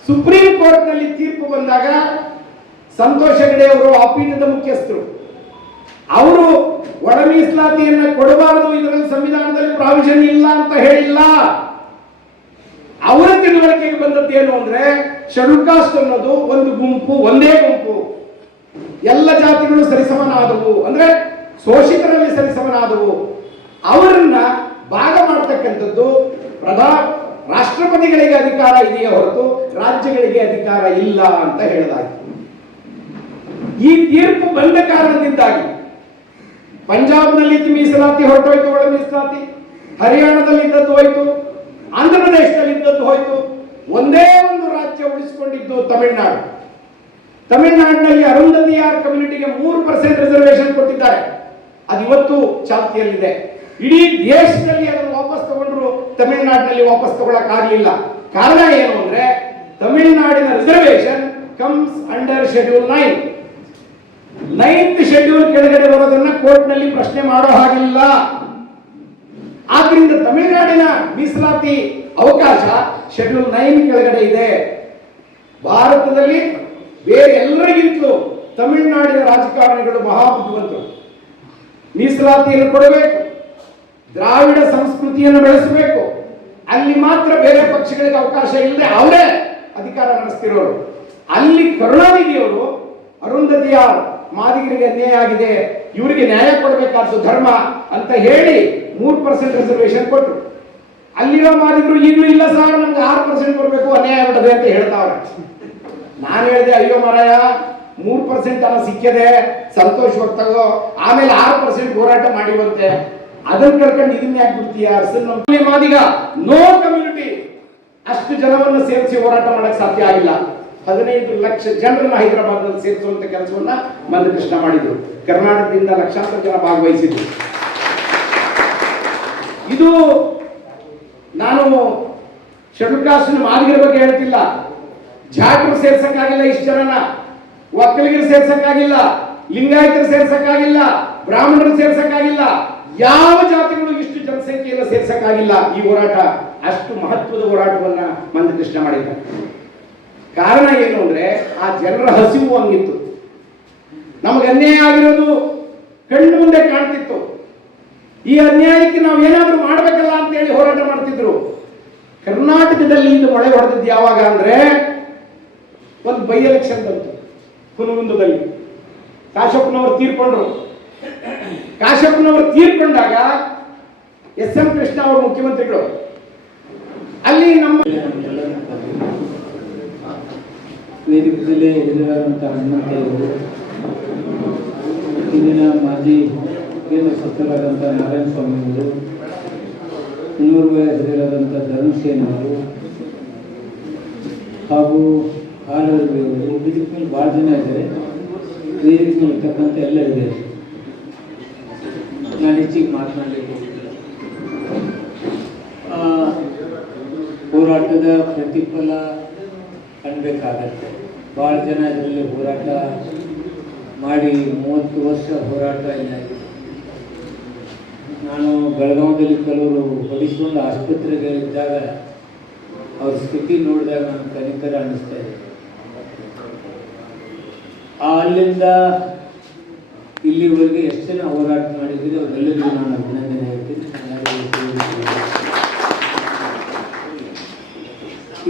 ಸುಪ್ರೀಂ ಕೋರ್ಟ್ ನಲ್ಲಿ ತೀರ್ಪು ಬಂದಾಗ ಸಂತೋಷ್ ಹೆಗಡೆ ಅವರು ಆ ಪೀಠದ ಮುಖ್ಯಸ್ಥರು, ಅವರು ಒಳ ಮೀಸಲಾತಿಯನ್ನ ಕೊಡಬಾರದು, ಇದರಲ್ಲಿ ಸಂವಿಧಾನದಲ್ಲಿ ಪ್ರಾವಿಷನ್ ಇಲ್ಲ ಅಂತ ಹೇಳಿಲ್ಲ. ಅವರ ತಿಳುವಳಿಕೆಗೆ ಬಂದದ್ದು ಏನು ಅಂದ್ರೆ, ಶೆಡ್ಯೂಲ್ ಕಾಸ್ಟ್ ಅನ್ನೋದು ಒಂದು ಗುಂಪು, ಒಂದೇ ಗುಂಪು, ಎಲ್ಲ ಜಾತಿಗಳು ಸರಿಸಮನಾದವು, ಅಂದ್ರೆ ಶೋಷಿತರಲ್ಲಿ ಸರಿಸಮನಾದವು, ಅವರನ್ನ ಭಾಗ ಮಾಡತಕ್ಕಂಥದ್ದು ರಾಷ್ಟ್ರಪತಿಗಳಿಗೆ ಅಧಿಕಾರ ಇದೆಯೇ ಹೊರತು ರಾಜ್ಯಗಳಿಗೆ ಅಧಿಕಾರ ಇಲ್ಲ ಅಂತ ಹೇಳಲಾಯಿತು. ಈ ತೀರ್ಪು ಬಂದ ಕಾರಣದಿಂದಾಗಿ ಪಂಜಾಬ್ನಲ್ಲಿ ಮೀಸಲಾತಿ ಹೊರಟೋಯ್ತು, ಒಳ ಮೀಸಲಾತಿ, ಹರಿಯಾಣದಲ್ಲಿ ಇದ್ದದ್ದು ಹೋಯ್ತು, ಆಂಧ್ರ ಪ್ರದೇಶದಲ್ಲಿ ಇದ್ದದ್ದು ಹೋಯ್ತು. ಒಂದೇ ಒಂದು ರಾಜ್ಯ ಉಳಿಸಿಕೊಂಡಿದ್ದು ತಮಿಳುನಾಡು. ತಮಿಳುನಾಡಿನಲ್ಲಿ ಅರುಂಧತಿಯಾರ್ ಕಮ್ಯುನಿಟಿಗೆ 3% ರಿಸರ್ವೇಶನ್ ಕೊಟ್ಟಿದ್ದಾರೆ. ಅದು ಇವತ್ತು ಚಾಲ್ತಿಯಲ್ಲಿದೆ. ಇಡೀ ದೇಶದಲ್ಲಿ ಅದನ್ನು ವಾಪಸ್ ತಗೊಂಡ್ರು, ತಮಿಳುನಾಡಿನಲ್ಲಿ ವಾಪಸ್ ತಗೊಳ್ಳಕ್ಕಾಗಲಿಲ್ಲ. ಕಾರಣ ಏನು ಅಂದ್ರೆ, ತಮಿಳುನಾಡಿನ reservation comes under schedule 9th schedule ಕೆಳಗಡೆ ಬರೋದನ್ನ ಕೋರ್ಟ್ ನಲ್ಲಿ ಪ್ರಶ್ನೆ ಮಾಡೋ ಹಾಗಿಲ್ಲ. ಆದ್ರಿಂದ ತಮಿಳುನಾಡಿನ ಮೀಸಲಾತಿ ಅವಕಾಶ ಶೆಡ್ಯೂಲ್ 9 ಕೆಳಗಡೆ ಇದೆ. ಭಾರತದಲ್ಲಿ ಬೇರೆ ಎಲ್ಲರಿಗಿಂತಲೂ ತಮಿಳುನಾಡಿನ ರಾಜಕಾರಣಿಗಳು ಮಹಾಬುದ್ಧಿವಂತರು. ಮೀಸಲಾತಿಯನ್ನು ಕೊಡಬೇಕು, ದ್ರಾವಿಡ ಸಂಸ್ಕೃತಿಯನ್ನು ಬೆಳೆಸಬೇಕು, ಅಲ್ಲಿ ಮಾತ್ರ ಬೇರೆ ಪಕ್ಷಗಳಿಗೆ ಅವಕಾಶ ಇಲ್ಲದೆ ಅವರೇ ಅಧಿಕಾರ ನಡೆಸ್ತಿರೋರು. ಅಲ್ಲಿ ಕರುಣಾನಿಧಿಯವರು ಅರುಂಧತಿಯಾರ್ ಮಾದಿಗರಿಗೆ ಅನ್ಯಾಯ ಆಗಿದೆ, ಇವರಿಗೆ ನ್ಯಾಯ ಕೊಡಬೇಕಾದ್ದು ಧರ್ಮ ಅಂತ ಹೇಳಿ 3% ರಿಸರ್ವೇಶನ್ ಕೊಟ್ಟರು. ಅಲ್ಲಿರೋ ಮಾದಿಗರು ಈಗಲೂ ಇಲ್ಲ ಸರ್, ನಮ್ಗೆ 6% ಬರಬೇಕು, ಅನ್ಯಾಯ ಬಿಡದೆ ಅಂತ ಹೇಳ್ತಾವ್ರೆ. ನಾನು ಹೇಳಿದೆ, ಅಯ್ಯೋ ಮಾರಾಯ, 3% ಅನ್ನ ಸಿಕ್ಕಿದೆ, ಸಂತೋಷವಾಗಿ ತಗೋ, ಆಮೇಲೆ 6% ಹೋರಾಟ ಮಾಡಿವಂತೆ. ಅದನ್ನ ಕಳ್ಕೊಂಡು ಇದನ್ನ ಯಾಕೆ ಬಿಡ್ತೀಯ? ಮಾದಿಗ ನೋ ಕಮ್ಯುನಿಟಿ ಅಷ್ಟು ಜನವನ್ನು ಸೇರಿಸಿ ಹೋರಾಟ ಮಾಡಕ್ ಸಾಧ್ಯ ಆಗಿಲ್ಲ. 15 ಲಕ್ಷ ಜನರನ್ನ ಹೈದರಾಬಾದ್ನಲ್ಲಿ ಸೇರಿಸುವಂತ ಕೆಲಸವನ್ನ ಮಂದಕೃಷ್ಣ ಮಾಡಿದ್ರು. ಕರ್ನಾಟಕದಿಂದ ಲಕ್ಷಾಂತರ ಜನ ಭಾಗವಹಿಸಿದ್ರು. ಇದು ನಾನು ಶೆಡ್ಯೂಲ್ ಕಾಸ್ಟ್ ಮಾದಿಗರ ಬಗ್ಗೆ ಹೇಳ್ತಿಲ್ಲ. ಜಾಟರು ಸೇರ್ಸಕ್ಕಾಗಿಲ್ಲ, ಇಷ್ಟು ಜನನ ಒಕ್ಕಲಿಗರು ಸೇರ್ಸಕ್ಕಾಗಿಲ್ಲ, ಲಿಂಗಾಯತರು ಸೇರ್ಸಕ್ಕಾಗಿಲ್ಲ, ಬ್ರಾಹ್ಮಣರು ಸೇರ್ಸಕ್ಕಾಗಿಲ್ಲ, ಯಾವ ಜಾತಿಗಳು ಇಷ್ಟು ಜನಸಂಖ್ಯೆಯನ್ನು ಸೇರ್ಸಕ್ಕಾಗಿಲ್ಲ. ಈ ಹೋರಾಟ ಅಷ್ಟು ಮಹತ್ವದ ಹೋರಾಟವನ್ನ ಮಂದಕೃಷ್ಣ ಮಾಡಿದ್ದಾರೆ. ಕಾರಣ ಏನು ಅಂದ್ರೆ, ಆ ಜನರ ಹಸಿವು ಹಂಗಿತ್ತು. ನಮಗೆ ಅನ್ಯಾಯ ಆಗಿರೋದು ಕಣ್ಣು ಮುಂದೆ ಕಾಣ್ತಿತ್ತು. ಈ ಅನ್ಯಾಯಕ್ಕೆ ನಾವು ಏನಾದ್ರೂ ಮಾಡ್ಬೇಕಲ್ಲ ಅಂತ ಹೇಳಿ ಹೋರಾಟ ಮಾಡ್ತಿದ್ರು. ಕರ್ನಾಟಕದಲ್ಲಿ ಇದು ಮಳೆ ಹೊಡೆದಿದ್ದು ಯಾವಾಗ ಅಂದ್ರೆ, ಒಂದು ಬೈ ಎಲೆಕ್ಷನ್ ಬಂತು ಹುನಗುಂದದಲ್ಲಿ. ಕಾಶಪ್ಪನವರು ತೀರ್ಕೊಂಡ್ರು. ಕಾಶ್ಯಪ್ಪನವರು ತೀರ್ಕೊಂಡಾಗ ಎಸ್ ಎಂ ಕೃಷ್ಣ ಅವರು ಮುಖ್ಯಮಂತ್ರಿಗಳು. ಅಲ್ಲಿ ನಮ್ಮ ವೇದಿಕೆಯಲ್ಲಿ ಎದುರಾದಂಥ ಹನುಮಂತಯ್ಯವರು, ಇಂದಿನ ಮಾಜಿ ಕೇಂದ್ರ ಸಚಿವರಾದಂಥ ನಾರಾಯಣ ಸ್ವಾಮಿಯವರು, ಇನ್ನೂರ್ವ ಹೆಸರಿರಾದಂಥ ಧರ್ಮಸೇನ ಅವರು ಹಾಗೂ ಹಾಲರವಿಯವರು, ವೇದಿಕೆ ಮೇಲೆ ಭಾಳ ಜನ ಇದ್ದಾರೆ. ವೇದಿಕೆ ಮೇಲೆ ಇರ್ತಕ್ಕಂಥ ಎಲ್ಲ ಇದೆ. ನಾನು ಹೆಚ್ಚಿಗೆ ಮಾತನಾಡಲಿಕ್ಕೆ ಹೋಗ್ತಿಲ್ಲ. ಹೋರಾಟದ ಪ್ರತಿಫಲ ಕಾಣಬೇಕಾಗತ್ತೆ. ಭಾಳ ಜನ ಇದರಲ್ಲಿ ಹೋರಾಟ ಮಾಡಿ 30 ವರ್ಷ ಹೋರಾಟ ಇಲ್ಲಾಗಿದೆ. ನಾನು ಬೆಳಗಾವದಲ್ಲಿ ಕೆಲವರು ಹೊಡಿಸ್ಕೊಂಡು ಆಸ್ಪತ್ರೆಗೆ ಇದ್ದಾಗ ಅವ್ರ ಸ್ಥಿತಿ ನೋಡಿದಾಗ ನಾನು ಕನಿಕರ ಅನ್ನಿಸ್ತಾ ಇದೆ. ಅಲ್ಲಿಂದ ಇಲ್ಲಿವರೆಗೆ ಎಷ್ಟು ಜನ ಹೋರಾಟ ಮಾಡಿದ್ದೀರಿ ಅವರೆಲ್ಲರಿಗೂ ನಾನು ಅಭಿನಂದನೆ ಹೇಳ್ತೀನಿ.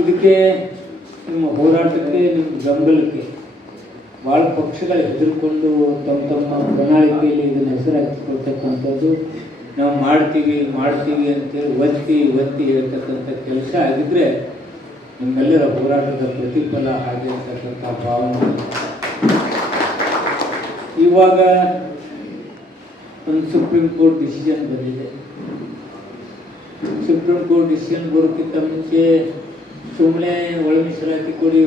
ಇದಕ್ಕೆ ನಿಮ್ಮ ಹೋರಾಟಕ್ಕೆ, ನಿಮ್ಮ ಬೆಂಬಲಕ್ಕೆ ಭಾಳ ಪಕ್ಷಗಳು ಹೆದರ್ಕೊಂಡು ತಮ್ಮ ತಮ್ಮ ಪ್ರಣಾಳಿಕೆಯಲ್ಲಿ ಇದನ್ನು ಹೆಸರಾಗಿಸ್ಕೊಳ್ತಕ್ಕಂಥದ್ದು, ನಾವು ಮಾಡ್ತೀವಿ ಅಂತೇಳಿ ಒತ್ತಿ ಹೇಳ್ತಕ್ಕಂಥ ಕೆಲಸ ಆಗಿದ್ರೆ ನಿಮ್ಮೆಲ್ಲರ ಹೋರಾಟದ ಪ್ರತಿಫಲ ಹಾಗೆ ಅಂತಕ್ಕಂಥ ಭಾವನೆ. ಇವಾಗ ಒಂದು ಸುಪ್ರೀಂ ಕೋರ್ಟ್ ಡಿಸಿಷನ್ ಬಂದಿದೆ. ಸುಪ್ರೀಂ ಕೋರ್ಟ್ ಡಿಸಿಷನ್ ಬರೋಕ್ಕಿಂತ ಮುಂಚೆ ಸುಮ್ಮನೆ ಒಳ ಮೀಸಲಾತಿ ಕೊಡಿ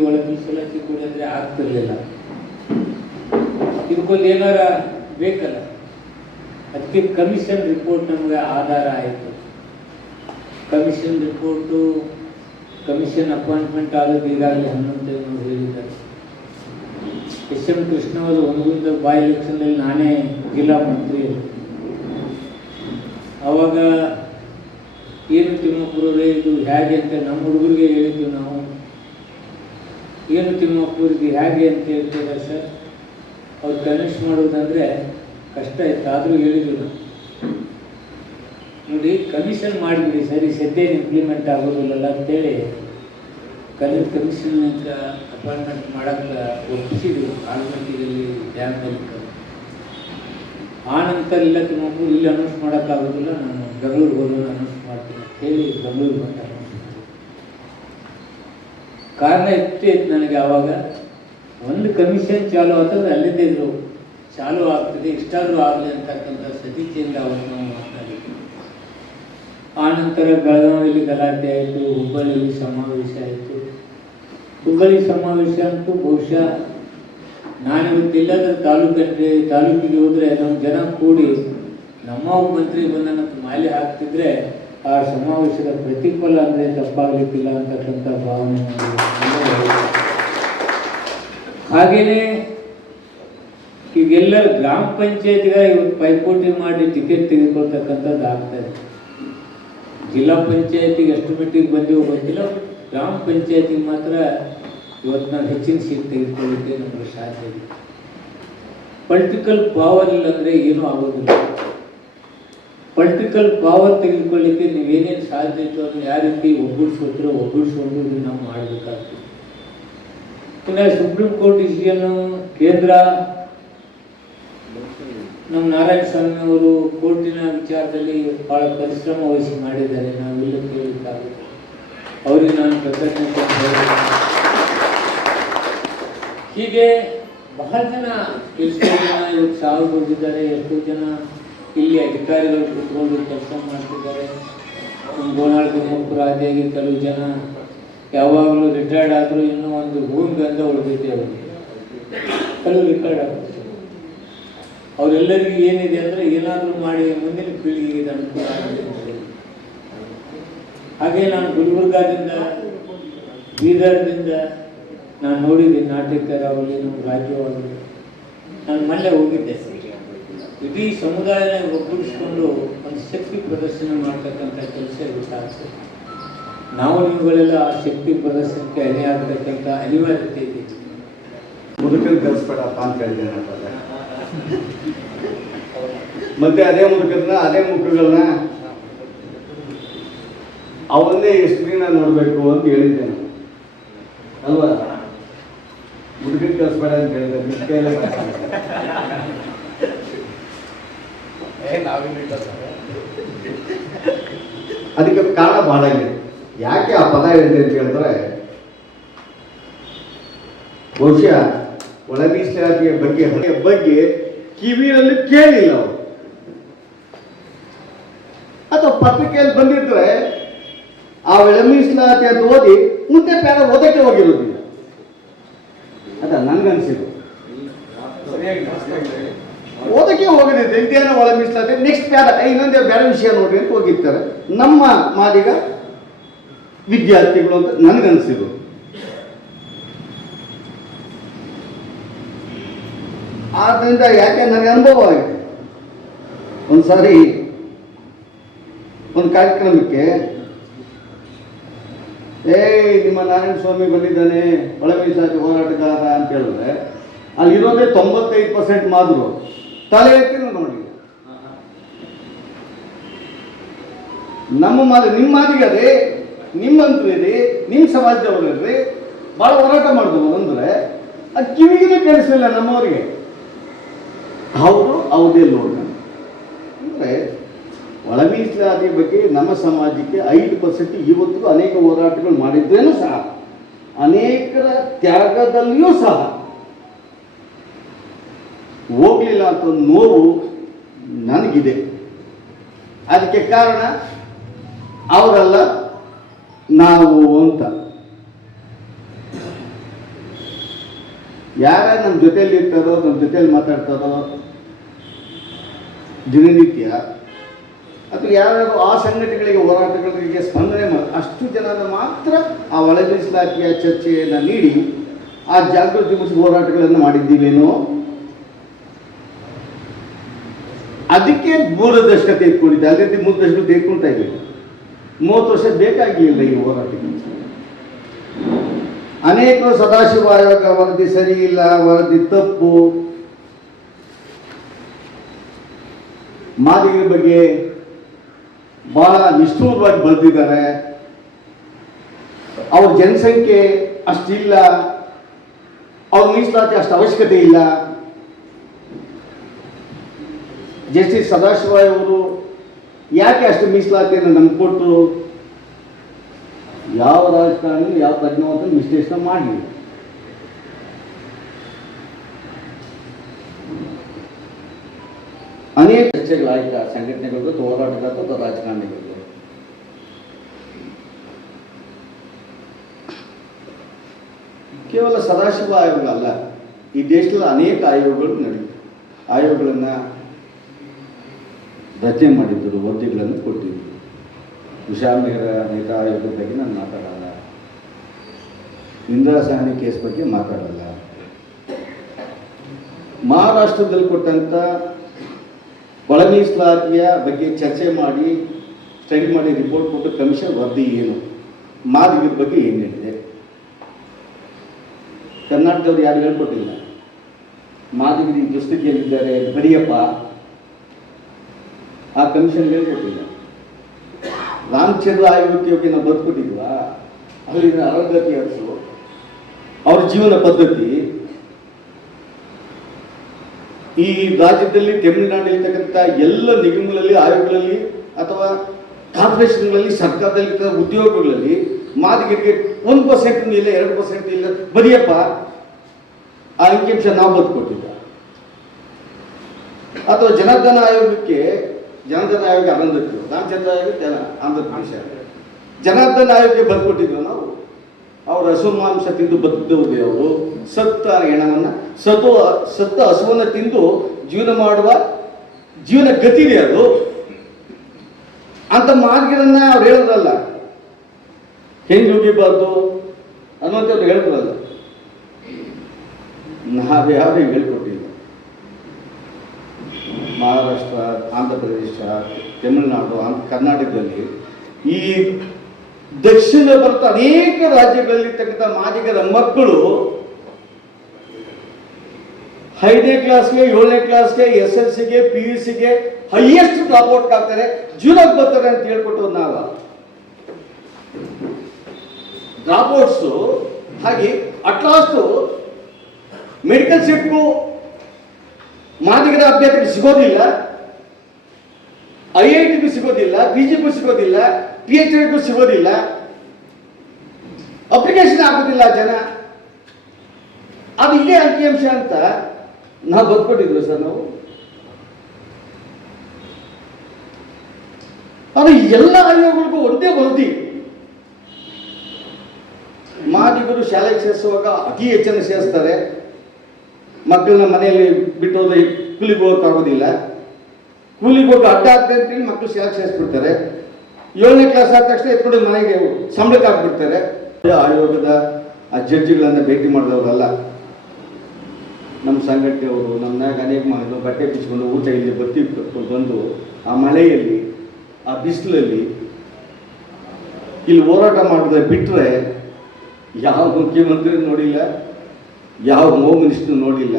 ಅಂದರೆ ಆಗ್ತಿರ್ಲಿಲ್ಲ. ಇದಕ್ಕೊಂದು ಏನಾರ ಬೇಕಲ್ಲ. ಅದಕ್ಕೆ ಕಮಿಷನ್ ರಿಪೋರ್ಟ್ ನಮಗೆ ಆಧಾರ ಆಯಿತು. ಕಮಿಷನ್ ರಿಪೋರ್ಟು, ಕಮಿಷನ್ ಅಪಾಯಿಂಟ್ಮೆಂಟ್ ಆಗೋದು ಈಗಾಗಲೇ 11 ಹೇಳಿದ್ದಾರೆ. ಎಸ್ ಎಂ ಕೃಷ್ಣ ಅವರು ಒಂದು ಬೈ ಎಲೆಕ್ಷನ್ನಲ್ಲಿ ನಾನೇ ಜಿಲ್ಲಾ ಮಂತ್ರಿ. ಆವಾಗ ಏನು ತಿಮ್ಮಪ್ಪರವರೇ ಇದು ಹೇಗೆ ಅಂತ ನಮ್ಮ ಹುಡುಗರಿಗೆ ಹೇಳಿದ್ವಿ ನಾವು. ಏನು ತಿಮ್ಮಪ್ಪರಿಗೆ ಹೇಗೆ ಅಂತ ಹೇಳ್ತೀರಾ ಸರ್, ಅವ್ರು ಕನ್ವಿನ್ಸ್ ಮಾಡೋದಂದರೆ ಕಷ್ಟ ಇತ್ತು. ಆದರೂ ಹೇಳಿದ್ವಿ ನಾವು, ನೋಡಿ ಕಮಿಷನ್ ಮಾಡಿಬಿಡಿ ಸರಿ, ಸದ್ಯ ಇಂಪ್ಲಿಮೆಂಟ್ ಆಗೋದಿಲ್ಲಲ್ಲ ಅಂತೇಳಿ ಕಮಿಷನ್ ಅಪಾಯಿಂಟ್ಮೆಂಟ್ ಮಾಡೋಕ್ಕೆ ಒಪ್ಪಿಸಿದ್ರು ಆಲ್ಮಟ್ಟಿಯಲ್ಲಿ ಡ್ಯಾಮ್ನಲ್ಲಿ. ಆ ನಂತರ ಇಲ್ಲ ತಿಮ್ಮಪ್ಪರು ಇಲ್ಲಿ ಅನೌನ್ಸ್ ಮಾಡೋಕ್ಕಾಗೋದಿಲ್ಲ, ನಾನು ಬೆಂಗಳೂರಿಗೆ ಹೋಗೋದು ಅನೌನ್ಸ್ ಮಾಡ್ತೀನಿ ಅಂತ ಹೇಳಿ ಬೆಂಗಳೂರಿಗೆ ಬಂದ. ಕಾರಣ ಇತ್ತು ನನಗೆ. ಆವಾಗ ಒಂದು ಕಮಿಷನ್ ಚಾಲು ಆಗ್ತದೆ, ಅಲ್ಲಿಂದ ಇದ್ರು ಚಾಲು ಆಗ್ತದೆ, ಇಷ್ಟಾದರೂ ಆಗಲಿ ಅಂತಕ್ಕಂಥ ಸತೀಚಿಯಿಂದ ಅವತ್ತು ನಾವು ಮಾತಾಡಿದ್ವಿ. ಆ ನಂತರ ಬೆಳಗಾವಿಯಲ್ಲಿ ಗಲಾಟೆ ಆಯಿತು, ಹುಬ್ಬಳ್ಳಿಯಲ್ಲಿ ಸಮಾವೇಶ ಆಯಿತು. ಹುಬ್ಬಳ್ಳಿ ಸಮಾವೇಶ ಅಂತೂ ಬಹುಶಃ ನಾನಿವತ್ತಿಲ್ಲದ ತಾಲೂಕಿಗೆ ಹೋದರೆ ನಮ್ಮ ಜನ ಕೂಡಿ ನಮ್ಮ ಮಂತ್ರಿ ಬಂದನಂತ ಮಾಲೆ ಹಾಕ್ತಿದ್ರೆ ಆ ಸಮಾವೇಶದ ಪ್ರತಿಫಲ ಅಂದರೆ ತಪ್ಪಾಗಲಿಕ್ಕಿಲ್ಲ ಅಂತಕ್ಕಂಥ ಭಾವನೆ. ಹಾಗೆಯೇ ಈಗೆಲ್ಲ ಗ್ರಾಮ ಪಂಚಾಯತ್ಗೆ ಇವತ್ತು ಪೈಪೋಟಿ ಮಾಡಿ ಟಿಕೆಟ್ ತೆಗೆದುಕೊಳ್ತಕ್ಕಂಥದ್ದು ಆಗ್ತದೆ. ಜಿಲ್ಲಾ ಪಂಚಾಯತಿಗೆ ಎಷ್ಟು ಮಟ್ಟಿಗೆ ಬಂದೆವು ಗೊತ್ತಿಲ್ಲ, ಗ್ರಾಮ ಪಂಚಾಯತಿಗೆ ಮಾತ್ರ ಇವತ್ತು ನಾವು ಹೆಚ್ಚಿನ ಸೀಟ್ ತೆಗೆದುಕೊಳ್ಳಿಕ್ಕೆ ನಮಗೆ ಸಾಧ್ಯ ಇದೆ. ಪೊಲಿಟಿಕಲ್ ಪವರ್ ಇಲ್ಲಂದರೆ ಏನೂ ಆಗೋದಿಲ್ಲ. ಪೊಲಿಟಿಕಲ್ ಪವರ್ ತೆಗೆದುಕೊಳ್ಳಿಕ್ಕೆ ನೀವೇನೇನು ಸಾಧ್ಯ ಇತ್ತು ಅದನ್ನು ಯಾವ ರೀತಿ ಒಗ್ಗೂಡಿಸ್ಕೊಂಡು ನಾವು ಮಾಡಬೇಕಾಗ್ತದೆ. ಇನ್ನು ಸುಪ್ರೀಂ ಕೋರ್ಟ್ ಡಿಸಿಷನ್ನು ಕೇಂದ್ರ ನಮ್ಮ ನಾರಾಯಣ ಸ್ವಾಮಿ ಅವರು ಕೋರ್ಟಿನ ವಿಚಾರದಲ್ಲಿ ಭಾಳ ಪರಿಶ್ರಮ ವಹಿಸಿ ಮಾಡಿದ್ದಾರೆ. ನಾವೆಲ್ಲ ಕೇಳಬೇಕಾಗುತ್ತೆ. ಅವರಿಗೆ ನಾನು ಕೃತಜ್ಞತೆ. ಹೀಗೆ ಬಹಳ ಜನ ಎಷ್ಟೋ ಜನ ಇವತ್ತು ಸಾವು ಹೋಗಿದ್ದಾರೆ, ಎಷ್ಟೋ ಜನ ಇಲ್ಲಿ ಅಧಿಕಾರಿಗಳು ಕುತ್ಕೊಂಡು ಕೆಲಸ ಮಾಡ್ತಿದ್ದಾರೆ. ನಮ್ಮ ಗೋನಾಳ್ ತಿಮ್ಮಪ್ಪರ ಆದಿಯಾಗಿ ಕೆಲವು ಜನ ಯಾವಾಗಲೂ ರಿಟೈರ್ಡ್ ಆದರೂ ಇನ್ನೂ ಒಂದು ಭೂಮಿ ಗಂಧ ಉಳಿದಿದೆ. ಅವರಿಗೆ ಕೆಲವು ರಿಟೈರ್ಡ್ ಆಗುತ್ತೆ. ಅವರೆಲ್ಲರಿಗೂ ಏನಿದೆ ಅಂದರೆ ಏನಾದರೂ ಮಾಡಿ ಮುಂದಿನ ಪೀಳಿಗೆಗೆ ಅನುಕೂಲ ಆಗಿದೆ. ಹಾಗೆ ನಾನು ಗುಲ್ಬರ್ಗಾದಿಂದ, ಬೀದರ್ದಿಂದ ನಾನು ನೋಡಿದ್ದೀನಿ ನಾಟಕರಾಗಲಿ, ನಮ್ಮ ರಾಜ್ಯವಾಗಲಿ. ನಾನು ಮೊನ್ನೆ ಹೋಗಿದ್ದೆ. ಇಡೀ ಸಮುದಾಯನ ಒಗ್ಗೂಡಿಸ್ಕೊಂಡು ಒಂದು ಶಕ್ತಿ ಪ್ರದರ್ಶನ ಮಾಡ್ತಕ್ಕಂಥ ಕೆಲಸ ಗೊತ್ತಾಗ್ತದೆ. ನಾವು ನೀವುಗಳೆಲ್ಲ ಆ ಶಕ್ತಿ ಪ್ರದರ್ಶನಕ್ಕೆ ಅಣಿಯಾಗತಕ್ಕಂಥ ಅನಿವಾರ್ಯತೆ ಇದೆ. ಮುದುಕರು ಕಲಿಸ್ಬೇಡಪ್ಪ ಅಂತ ಹೇಳಿದ್ದೇನೆ. ಮತ್ತೆ ಅದೇ ಮುಖಗಳನ್ನ ಅವನ್ನೇ ಎಷ್ಟು ದಿನ ನೋಡಬೇಕು ಅಂತ ಹೇಳಿದ್ದೆ ನಾನು ಅಲ್ವಾ. ಮುದುಕರು ಕಲಿಸ್ಬೇಡ ಅಂತ ಹೇಳಿದೆ. ಅದಕ್ಕೆ ಕಾರಣ ಬಹಳ ಇದೆ. ಯಾಕೆ ಆ ಪದ ಹೇಳಿದೆ ಅಂತ ಹೇಳಿದ್ರೆ, ಬಹುಶಃ ಒಳ ಮೀಸಲಾತಿಯ ಬಗ್ಗೆ ಕಿವಿಯಲ್ಲಿ ಕೇಳಿಲ್ಲ ಅವರು, ಅಥವಾ ಪತ್ರಿಕೆಯಲ್ಲಿ ಬಂದಿದ್ರೆ ಆ ಒಳ ಮೀಸಲಾತಿ ಅಂತ ಓದಿ ಮುಂದೆ ಪ್ಯಾರ ಓದಕ್ಕೆ ಹೋಗಿರೋದಿಲ್ಲ. ಅದ ನನ್ಗನ್ಸಿದ್ದು ಓದಕ್ಕೆ ಹೋಗದಿದೆ. ಇದೇನೋ ಒಳ ಮೀಸಲಾತಿ, ನೆಕ್ಸ್ಟ್ ಪ್ಯಾರ ಇನ್ನೊಂದೇ ಬೇರೆ ವಿಷಯ ನೋಡ್ರಿ ಅಂತ ಹೋಗಿರ್ತಾರೆ ನಮ್ಮ ಮಾದಿಗ ವಿದ್ಯಾರ್ಥಿಗಳು ಅಂತ ನನಗನ್ಸಿದ್ರು. ಆದ್ರಿಂದ ಯಾಕೆ ನನಗೆ ಅನುಭವ ಆಗಿದೆ. ಒಂದ್ಸಾರಿ ಒಂದು ಕಾರ್ಯಕ್ರಮಕ್ಕೆ ನಿಮ್ಮ ನಾರಾಯಣ ಸ್ವಾಮಿ ಬಂದಿದ್ದಾನೆ ಒಳ ಮೀಸಲಾತಿ ಹೋರಾಟಗಾರ ಅಂತ ಹೇಳಿದ್ರೆ ಅಲ್ಲಿರೋದೇ 95% ಮಾದ್ರು ತಲೆ ಎತ್ತಿ ನೋಡಿ. ನಿಮ್ಮ ಮಾದಿಗರೇ, ನಿಮ್ಮಂತ್ರಿ, ನಿಮ್ಮ ಸಮಾಜದವರೇ ಭಾಳ ಹೋರಾಟ ಮಾಡ್ಬೋದು ಅಂದ್ರೆ ಅದು ಕಿವಿಗೆ ಕೇಳಿಸಲಿಲ್ಲ ನಮ್ಮವರಿಗೆ. ಹೌದೇ ನೋಡ ಅಂದರೆ ಒಳ ಮೀಸಲಾತಿ ಬಗ್ಗೆ ನಮ್ಮ ಸಮಾಜಕ್ಕೆ 5% ಇವತ್ತು ಅನೇಕ ಹೋರಾಟಗಳು ಮಾಡಿದ್ರೇನೂ ಸಹ, ಅನೇಕರ ತ್ಯಾಗದಲ್ಲಿಯೂ ಸಹ ಹೋಗ್ಲಿಲ್ಲ ಅಂತ ನೋವು ನನಗಿದೆ. ಅದಕ್ಕೆ ಕಾರಣ ಅವರಲ್ಲ ನಾವು ಅಂತ. ಯಾರ ನಮ್ಮ ಜೊತೆಯಲ್ಲಿ ಇರ್ತಾರೋ, ನಮ್ಮ ಜೊತೆಯಲ್ಲಿ ಮಾತಾಡ್ತಾರೋ ದಿನನಿತ್ಯ, ಅಥವಾ ಯಾರು ಆ ಸಂಘಟನೆಗಳಿಗೆ ಹೋರಾಟಗಳಿಗೆ ಸ್ಪಂದನೆ ಮಾಡಿ ಅಷ್ಟು ಜನ ಮಾತ್ರ ಆ ಒಳ ಮೀಸಲಾತಿಯ ಚರ್ಚೆಯನ್ನು ನೀಡಿ ಆ ಜಾಗೃತಿ ಮೂಡಿಸುವ ಹೋರಾಟಗಳನ್ನು ಮಾಡಿದ್ದೀವೇನೋ. ಅದಕ್ಕೆ 3 ದಶಕ ತೆಗೆದುಕೊಂಡಿದ್ದೆ, ಅದೇ 3 ದಶಕ ತೆಗೆದುಕೊಳ್ತಾ ಇದ್ದೀವಿ. 30 ವರ್ಷ ಬೇಕಾಗಿಲ್ಲ ಈ ಹೋರಾಟಕ್ಕೆ. ಅನೇಕರು ಸದಾಶಿವ ಆಯೋಗ ವರದಿ ಸರಿ ಇಲ್ಲ, ವರದಿ ತಪ್ಪು, ಮಾದಿಗರ ಬಗ್ಗೆ ಬಹಳ ನಿಷ್ಠೂರವಾಗಿ ಬರೆದಿದ್ದಾರೆ, ಅವ್ರ ಜನಸಂಖ್ಯೆ ಅಷ್ಟಿಲ್ಲ, ಅವ್ರ ಮೀಸಲಾತಿ ಅಷ್ಟು ಅವಶ್ಯಕತೆ ಇಲ್ಲ. ಜಸ್ಟಿಸ್ ಸದಾಶಿವ ಅವರು ಯಾಕೆ ಅಷ್ಟು ಮೀಸಲಾತಿಯನ್ನು ನಮ್ಗೆ ಕೊಟ್ಟರು? ಯಾವ ರಾಜಕಾರಣಿ, ಯಾವ ಪ್ರಜ್ಞಾವಂತ ವಿಶ್ಲೇಷಣೆ ಮಾಡಲಿಲ್ಲ. ಅನೇಕ ಚರ್ಚೆಗಳಾಯ್ತು ಸಂಘಟನೆಗಳು, ಹೋರಾಟಗಾರರು ಅಥವಾ ರಾಜಕಾರಣಿಗಳು. ಕೇವಲ ಸದಾಶಿವ ಆಯೋಗ ಅಲ್ಲ, ಈ ದೇಶದಲ್ಲಿ ಅನೇಕ ಆಯೋಗಗಳು ನಡೆಯುತ್ತೆ. ಆಯೋಗಗಳನ್ನು ರಚನೆ ಮಾಡಿದ್ದರು, ವರದಿಗಳನ್ನು ಕೊಟ್ಟಿದ್ದರು. ವಿಶಾಲನಗರ ನೇತಾ ಆಯೋಗದ ಬಗ್ಗೆ ನಾನು ಮಾತಾಡಲ್ಲ, ಇಂದಿರಾ ಸಾಹ್ನಿ ಕೇಸ್ ಬಗ್ಗೆ ಮಾತಾಡಲ್ಲ. ಮಹಾರಾಷ್ಟ್ರದಲ್ಲಿ ಕೊಟ್ಟಂಥ ಒಳ ಮೀಸಲಾತಿಯ ಬಗ್ಗೆ ಚರ್ಚೆ ಮಾಡಿ, ಸ್ಟಡಿ ಮಾಡಿ, ರಿಪೋರ್ಟ್ ಕೊಟ್ಟು ಕಮಿಷನ್ ವರದಿ ಏನು, ಮಾದಿಗರ ಬಗ್ಗೆ ಏನು ಹೇಳಿದೆ, ಕರ್ನಾಟಕದವ್ರು ಯಾರು ಹೇಳ್ಕೊಟ್ಟಿಲ್ಲ. ಮಾದಿಗರು ಈ ದುಸ್ಥಿತಿಯಲ್ಲಿದ್ದಾರೆ ಬರಿಯಪ್ಪ, ಆ ಕಮಿಷನ್ ಹೇಳ್ಕೊಟ್ಟಿಲ್ಲ. ರಾಮಚಂದ್ರ ಆಯೋಗಕ್ಕೆ ಹೋಗಿ ನಾವು ಬದುಕೊಟ್ಟಿದ್ವಾ? ಅಲ್ಲಿನ ಅರಗತಿ ಅರಸು, ಅವ್ರ ಜೀವನ ಪದ್ಧತಿ, ಈ ರಾಜ್ಯದಲ್ಲಿ ತಮಿಳುನಾಡಿರ್ತಕ್ಕಂಥ ಎಲ್ಲ ನಿಗಮಗಳಲ್ಲಿ, ಆಯೋಗಗಳಲ್ಲಿ ಅಥವಾ ಕಾರ್ಪೊರೇಷನ್ಗಳಲ್ಲಿ, ಸರ್ಕಾರದಲ್ಲಿ ಉದ್ಯೋಗಗಳಲ್ಲಿ ಮಾದಿಗರಿಗೆ 1% ಇಲ್ಲ, 2% ಇಲ್ಲ ಬರಿಯಪ್ಪ, ಆ ಅಂಕಿಅಂಶ ನಾವು ಬದುಕೊಟ್ಟಿದ್ದ. ಅಥವಾ ಜನಾರ್ದನ ಆಯೋಗಕ್ಕೆ, ಜನಾರ್ದನ ಆಯೋಗ ಆನಂದಕ್ಕೆ, ರಾಮಚಂದ್ರ ಆಯೋಗ ಆಂಧ್ರ ಪ್ರದೇಶ, ಜನಾರ್ದನ ಆಯೋಗಕ್ಕೆ ಬದುಕೊಟ್ಟಿದ್ವು ನಾವು. ಅವರು ಹಸು ಮಾಂಸ ತಿಂದು ಬದುಕಿದವ್ರಿ. ಅವರು ಸತ್ತ ಹೆಣವನ್ನು, ಸತ್ತ ಹಸುವನ್ನು ತಿಂದು ಜೀವನ ಮಾಡುವ ಜೀವನ ಗತಿದೆ ಅದು. ಅಂತ ಮಾರ್ಗರನ್ನ ಅವ್ರು ಹೇಳೋದಲ್ಲ, ಹೆಂಗೆ ನುಗ್ಗಿಬಾರ್ದು ಅನ್ನುವಂಥವ್ರು ಹೇಳಿದ್ರಲ್ಲ. ನಾವ್ಯಾರು ಹೇಳ್ಕೊಟ್ಟಿಲ್ಲ. ಮಹಾರಾಷ್ಟ್ರ, ಆಂಧ್ರ ಪ್ರದೇಶ, ತಮಿಳುನಾಡು, ಕರ್ನಾಟಕದಲ್ಲಿ, ಈ ದಕ್ಷಿಣ ಭಾರತ ಅನೇಕ ರಾಜ್ಯಗಳಲ್ಲಿರ್ತಕ್ಕಂಥ ಮಾದಿಗರ ಮಕ್ಕಳು 5ನೇ ಕ್ಲಾಸ್ಗೆ, 7ನೇ ಕ್ಲಾಸ್ಗೆ, SLCಗೆ, PUCಗೆ ಹೈಯೆಸ್ಟ್ ಡ್ರಾಪ್ಔಟ್ ಆಗ್ತಾರೆ, ಜೀವನಕ್ಕೆ ಬರ್ತಾರೆ ಅಂತ ಹೇಳ್ಕೊಟ್ಟು ನಾವು ಡ್ರಾಪ್ಔಟ್ಸು. ಹಾಗೆ ಅಟ್ಲಾಸ್ಟು ಮೆಡಿಕಲ್ ಸೀಟ್ಗೂ ಮಾದಿಗರ ಅಭ್ಯರ್ಥಿಗಳು ಸಿಗೋದಿಲ್ಲ. IITಗೂ ಸಿಗೋದಿಲ್ಲ, PGಗೂ ಸಿಗೋದಿಲ್ಲ, PhDಗೂ ಸಿಗೋದಿಲ್ಲ, ಅಪ್ಲಿಕೇಶನ್ ಆಗೋದಿಲ್ಲ ಜನ. ಅದು ಇದೇ ಅಂಕಿಅಂಶ ಅಂತ ನಾವು ಬರ್ಕೊಟ್ಟಿದ್ವಿ ಸರ್ ನಾವು. ಅದು ಎಲ್ಲ ಆಯೋಗಗಳಿಗೂ ಒಂದೇ ವರದಿ. ಮಾದಿಗರು ಶಾಲೆಗೆ ಸೇರಿಸುವಾಗ ಅತಿ ಹೆಚ್ಚನ್ನು ಸೇರಿಸ್ತಾರೆ. ಮಕ್ಕಳನ್ನ ಮನೆಯಲ್ಲಿ ಬಿಟ್ಟೋದು ಕೂಲಿಗೆ ಹೋಗೋಕ್ಕಾಗೋದಿಲ್ಲ, ಕೂಲಿಗೆ ಹೋಗಿ ಅಡ್ಡ ಆಗ್ತದೆ ಅಂತೇಳಿ ಮಕ್ಕಳು ಶಾಲೆಗೆ ಸೇರಿಸ್ಬಿಡ್ತಾರೆ. 7ನೇ ಕ್ಲಾಸ್ ಆದ ತಕ್ಷಣ ಎತ್ಕೊಂಡು ಮನೆಗೆ ಸಂಬಳಕ್ಕೆ ಹಾಕ್ಬಿಡ್ತಾರೆ. ಆಯೋಗದ ಆ ಜಡ್ಜಿಗಳನ್ನ ಭೇಟಿ ಮಾಡಿದವರಲ್ಲ, ನಮ್ಮ ಸಂಘಟನೆಯವರು. ನಮ್ಮನ್ನಾಗ ಅನೇಕ ಮಾಡಿದ್ರು, ಬಟ್ಟೆ ಬಿಚ್ಕೊಂಡು ಊಟ ಇಲ್ಲಿ ಬತ್ತಿ ಕಟ್ಕೊಂಡು ಬಂದು ಆ ಮಳೆಯಲ್ಲಿ ಆ ಬಿಸಿಲಲ್ಲಿ ಇಲ್ಲಿ ಹೋರಾಟ ಮಾಡಿದ್ರೆ ಬಿಟ್ಟರೆ ಯಾವ ಮುಖ್ಯಮಂತ್ರಿ ನೋಡಿಲ್ಲ, ಯಾವ ಹೋಮ್ ಮಿನಿಸ್ಟರ್ ನೋಡಿಲ್ಲ.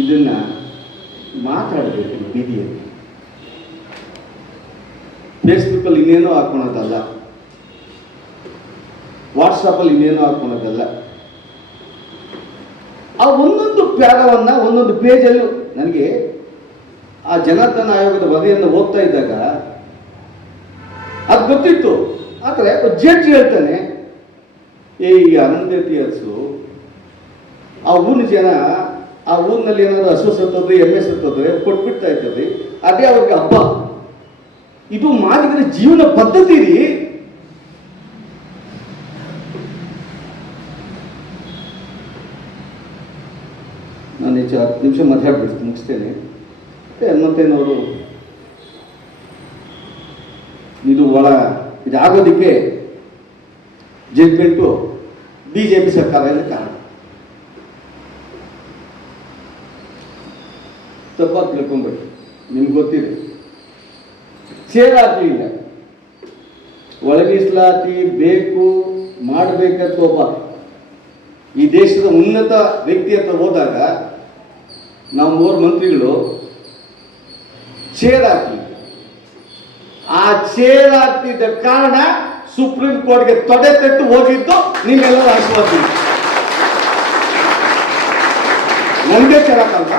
ಇದನ್ನ ಮಾತಾಡಬೇಕು ಬೀದಿಯಲ್ಲಿ. ಫೇಸ್ಬುಕ್ಕಲ್ಲಿ ಇನ್ನೇನೋ ಹಾಕೊಳೋದಲ್ಲ, ವಾಟ್ಸಪ್ಪಲ್ಲಿ ಇನ್ನೇನೋ ಹಾಕೊಳೋದಲ್ಲ. ಆ ಒಂದೊಂದು ಪ್ಯಾರವನ್ನು ಒಂದೊಂದು ಪೇಜಲ್ಲೂ ನನಗೆ ಆ ಜನಾರ್ದನ ಆಯೋಗದ ವರದಿಯನ್ನು ಓದ್ತಾ ಇದ್ದಾಗ ಅದು ಗೊತ್ತಿತ್ತು. ಆದರೆ ಜಡ್ಜ್ ಹೇಳ್ತಾನೆ, ಈ ಅನಂತ ಟಿಯರ್ಸು ಆ ಊರಿನ ಜನ ಆ ಊರಿನಲ್ಲಿ ಏನಾದ್ರು ಹಸು ಸತ್ತೋದ್ರೆ ಎಮ್ಮೆ ಸತ್ತೋದ್ರೆ ಕೊಟ್ಬಿಡ್ತಾ ಇರ್ತದೆ, ಅದೇ ಅವ್ರಿಗೆ ಹಬ್ಬ. ಇದು ಮಾದಿಗರ ಜೀವನ ಪದ್ಧತಿ ರೀ. ನಾನು ಹೆಚ್ಚು 10 ನಿಮಿಷ ಮಾತಾಡ್ಬಿಟ್ಟು ಮುಗಿಸ್ತೇನೆ. ಹನುಮಂತಯ್ಯನವರು ಇದಾಗೋದಕ್ಕೆ ಜಡ್ಜ್ಮೆಂಟು BJP ಸರ್ಕಾರದಿಂದ ಕಾರಣ. ತಪ್ಪಾಗಿ ತಿಳ್ಕೊಂಡ್ಬಿಟ್ಟು ನಿಮ್ಗೆ ಗೊತ್ತಿದೆ, ಸೇರಾಗಲಿಲ್ಲ. ಒಳ ಮೀಸಲಾತಿ ಬೇಕು ಮಾಡಬೇಕಂತ ಒಬ್ಬ ಈ ದೇಶದ ಉನ್ನತ ವ್ಯಕ್ತಿ ಅಂತ ಹೋದಾಗ ನಾವು 3 ಮಂತ್ರಿಗಳು ಚೇರಾಕಿ, ಆ ಚೇರಾಗ್ತಿದ್ದ ಕಾರಣ ಸುಪ್ರೀಂ ಕೋರ್ಟ್ಗೆ ತೊಡೆ ತಟ್ಟು ಹೋಗಿದ್ದು ನಿಮ್ಮೆಲ್ಲರ ಆಶೀರ್ವಾದ. ನನಗೆ ಚೇರಾಕಲ್ವ?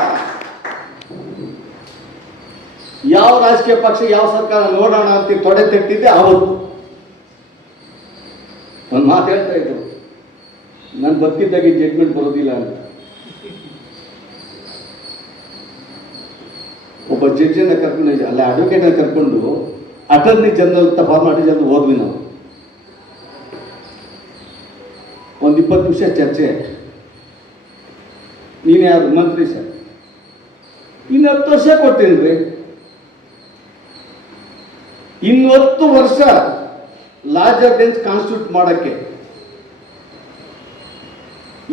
ಯಾವ ರಾಜಕೀಯ ಪಕ್ಷ ಯಾವ ಸರ್ಕಾರ ನೋಡೋಣ ಅಂತ ತೊಡೆ ತಟ್ಟಿದ್ದೆ ಅವತ್ತು. ಒಂದು ಮಾತು ಹೇಳ್ತಾ ಇದ್ರು, ನಾನು ಬದುಕಿದ್ದಾಗೆ ಜಡ್ಜ್ಮೆಂಟ್ ಬರೋದಿಲ್ಲ ಅಂತ. ಒಬ್ಬ ಜಡ್ಜನ್ನ ಕರ್ಕೊಂಡು, ಅಲ್ಲ ಅಡ್ವೊಕೇಟ್ನ ಕರ್ಕೊಂಡು ಅಟಾರ್ನಿ ಜನರಲ್ ಅಂತ ಫಾರ್ಮಾಲಿಟಿ ಜನರಲ್ ಹೋದ್ವಿ ನಾವು. ಒಂದು 20 ನಿಮಿಷ ಚರ್ಚೆ. ನೀನು ಯಾರು? ಮಂತ್ರಿ ಸರ್. ಇನ್ನು 10 ವರ್ಷ ಕೊಡ್ತೀನಿ ರೀ. ಇನ್ನು 10 ವರ್ಷ ಲಾರ್ಜರ್ ಬೆಂಚ್ ಕಾನ್ಸ್ಟಿಟ್ಯೂಟ್ ಮಾಡೋಕ್ಕೆ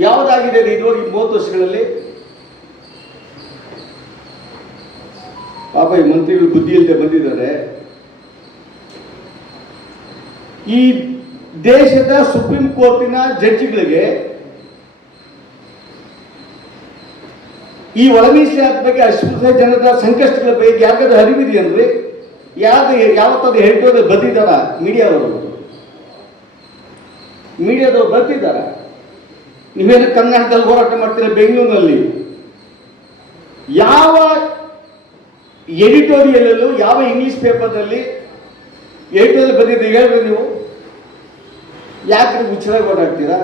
ಯಾವುದಾಗಿದೆ ಇದುವರೆಗೆ 30 ವರ್ಷಗಳಲ್ಲಿ? ಪಾಪ ಈ ಮಂತ್ರಿಗಳು ಬುದ್ಧಿ ಇಲ್ಲದೆ ಬಂದಿದ್ದಾರೆ. ಈ ದೇಶದ ಸುಪ್ರೀಂ ಕೋರ್ಟಿನ ಜಡ್ಜಿಗಳಿಗೆ ಈ ಒಳ ಮೀಸಲಾತಿ ಬಗ್ಗೆ, ಅಸ್ಪೃಶ್ಯ ಜನರ ಸಂಕಷ್ಟಗಳ ಬಗ್ಗೆ ಯಾರಿಗಾದ್ರೂ ಅರಿವಿದೆಯನ್ರಿ? ಯಾವತ್ತಾದ್ರೂ ಹೇಳ್ತೋದ್ರೆ ಬಂದಿದ್ದಾರ? ಮೀಡಿಯಾದವರು ಬರ್ತಿದ್ದಾರ? ನೀವೇನು ಕರ್ನಾಟಕದಲ್ಲಿ ಹೋರಾಟ ಮಾಡ್ತೀರಾ, ಬೆಂಗಳೂರಿನಲ್ಲಿ ಯಾವ ಎಡಿಟೋರಿಯಲ್ಲೂ ಯಾವ ಇಂಗ್ಲಿಷ್ ಪೇಪರ್ನಲ್ಲಿ ಎಡಿಟೋರಿಯಲ್ ಬಂದಿದೆ ಹೇಳ್ರಿ ನೀವು? ಯಾಕೆ ಹುಚ್ಚರಾಗಿ ಓಡಾಡ್ತೀರಾ?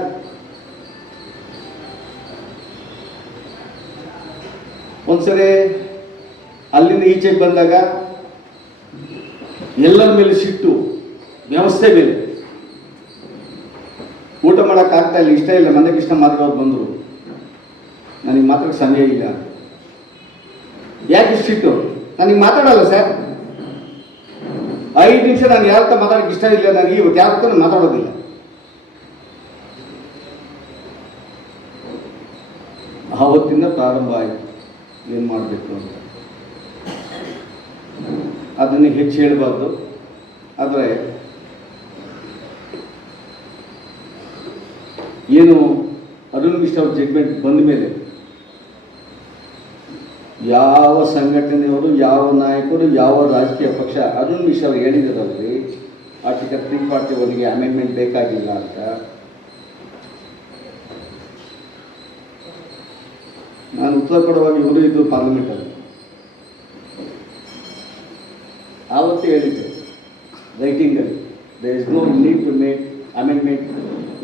ಒಂದ್ಸರಿ ಅಲ್ಲಿಂದ ಈಚೆಗೆ ಬಂದಾಗ ಎಲ್ಲರ ಮೇಲೆ ಸಿಟ್ಟು, ವ್ಯವಸ್ಥೆ ಮೇಲೆ. ಊಟ ಮಾಡೋಕ್ಕಾಗ್ತಾ ಇಲ್ಲ, ಇಷ್ಟ ಇಲ್ಲ, ಮನೆಗೆ ಇಷ್ಟ ಮಾತಾಡೋರು ಬಂದರು. ನನಗೆ ಮಾತಾಡೋಕ್ಕೆ ಸಮಯ ಇಲ್ಲ. ಯಾಕೆ ಸಿಟ್ಟು? ನನಗೆ ಮಾತಾಡಲ್ಲ ಸರ್. 5 ನಿಮಿಷ ನಾನು ಯಾರ ಹತ್ರ ಮಾತಾಡೋಕ್ಕೆ ಇಷ್ಟ ಇಲ್ಲ. ನನಗೆ ಇವತ್ತು ಯಾರ ಹತ್ರ ಮಾತಾಡೋದಿಲ್ಲ. ಆವತ್ತಿಂದ ಪ್ರಾರಂಭ ಆಯಿತು ಏನು ಮಾಡಬೇಕು ಅಂತ. ಅದನ್ನು ಹೆಚ್ಚು ಹೇಳಬಾರ್ದು. ಆದರೆ ಏನು ಅರುಣ್ ಮಿಶ್ರಾ ಅವ್ರ ಜಡ್ಜ್ಮೆಂಟ್ ಬಂದ ಮೇಲೆ ಯಾವ ಸಂಘಟನೆಯವರು, ಯಾವ ನಾಯಕರು, ಯಾವ ರಾಜಕೀಯ ಪಕ್ಷ ಅರುಣ್ ಮಿಶ್ರಾ ಅವರು ಹೇಳಿದಾರಲ್ರಿ, ಆರ್ಟಿಕಲ್ 341ಗೆ ಅಮೆಂಡ್ಮೆಂಟ್ ಬೇಕಾಗಿಲ್ಲ ಅಂತ. ನಾನು ಉತ್ತರ ಕೊಡುವಾಗ ಇವರು ಇದ್ದರು ಪಾರ್ಲಿಮೆಂಟಲ್ಲಿ. ಆವತ್ತೇ ಹೇಳಿದ್ದೆ ರೈಟಿಂಗಲ್ಲಿ, there is no need to make amendment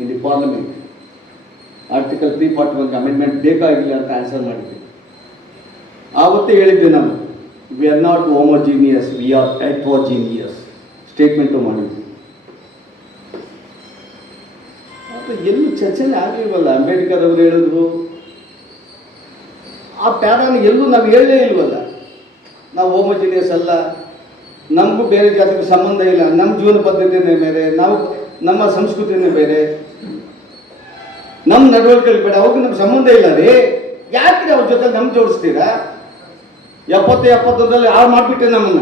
in the parliament. Article 341 amendment ಬೇಕಾಗಿಲ್ಲ ಅಂತ ಆನ್ಸರ್ ಮಾಡಿದ್ದೆ. ಆವತ್ತೇ ಹೇಳಿದ್ದೆ ನಾನು, we are not homogeneous, we are heterogeneous statement ಮಾಡಿದ್ವಿ. ಆದರೆ ಎಲ್ಲೂ ಚರ್ಚೆನೇ ಆಗಲಿಲ್ವಲ್ಲ. ಅಂಬೇಡ್ಕರ್ ಅವರು ಹೇಳಿದ್ರು, ಆ ಪ್ಯಾರಾನ ಎಲ್ಲೂ ನಾವು ಹೇಳಲೇ ಇಲ್ವಲ್ಲ. ನಾವು ಹೋಮೋಜಿನಿಯಸ್ ಅಲ್ಲ, ನಮಗೂ ಬೇರೆ ಜಾತಿಗೂ ಸಂಬಂಧ ಇಲ್ಲ, ನಮ್ಮ ಜೀವನ ಪದ್ಧತಿನೇ ಬೇರೆ, ನಾವು ನಮ್ಮ ಸಂಸ್ಕೃತಿನೇ ಬೇರೆ, ನಮ್ಮ ನಡವಳಿಕೆ ಬೇಡ, ಅವ್ರಿಗೆ ನಮ್ಗೆ ಸಂಬಂಧ ಇಲ್ಲ ರೀ. ಯಾಕೆ ಅವ್ರ ಜೊತೆ ನಮ್ಮ ಜೋಡಿಸ್ತೀರಾ? 70-71 ಹಾಳು ಮಾಡಿಬಿಟ್ಟೆ ನಮ್ಮನ್ನ.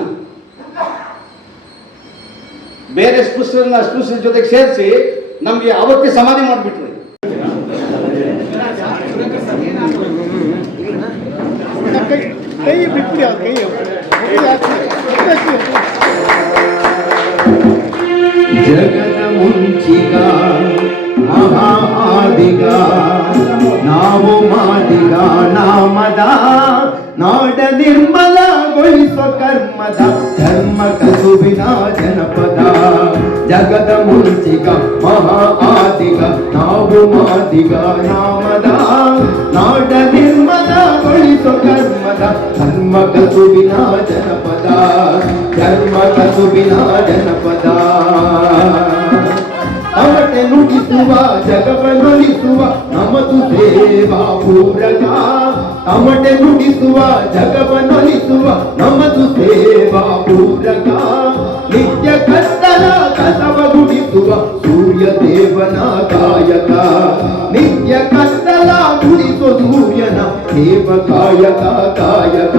ಬೇರೆ ಸ್ಪೃಶ್ಯರ ಜೊತೆಗೆ ಸೇರಿಸಿ ನಮಗೆ ಅವತ್ತೇ ಸಮಾಧಿ ಮಾಡಿಬಿಟ್ರಿ. ಜಗದ ಮುಂಚಿಗ ಮಹಾ ಆದಿಗ ನಾವು ಮಾಡಿದ ನಾಮದ ನಾಡ ನಿರ್ಮಲಗೊಳಿಸುವ ಕರ್ಮದ ಧರ್ಮ ಕಸುಬಿನ ಜನಪದ. ಜಗದ ಮುಂಚಿಗ ಮಹಾ ಆದಿಗ ನಾವು ಮಾಡಿದ ನಾಮದ ನಾಡ ನಿರ್ಮಲಗೊಳಿಸುವ ಕರ್ಮದ ಧರ್ಮ ಕಸುಬಿನ ಜನಪದ. ಧರ್ಮ ಕಸುಬಿನ ಜನಪದ. ಅವತೆ ನುಡಿಸುವ ಜಗವನ್ನೊಲಿಸುವ ನಮದು ಸೇವಾ ಪೂರಕ. ತಮಟೆ ನುಡಿಸುವ ಜಗವನ್ನೊಲಿಸುವ ನಮದು ಸೇವಾ ಪೂರಕ. ನಿತ್ಯ ಕತ್ತಲ ಕಸವ ಗುಡಿಸುವ ಸೂರ್ಯ ದೇವನ ಕಾಯಕ. ನಿತ್ಯ ಕತ್ತಲ ಗುಡಿಸುವ ಸೂರ್ಯನ ದೇವ ಕಾಯಕ ಕಾಯಕ.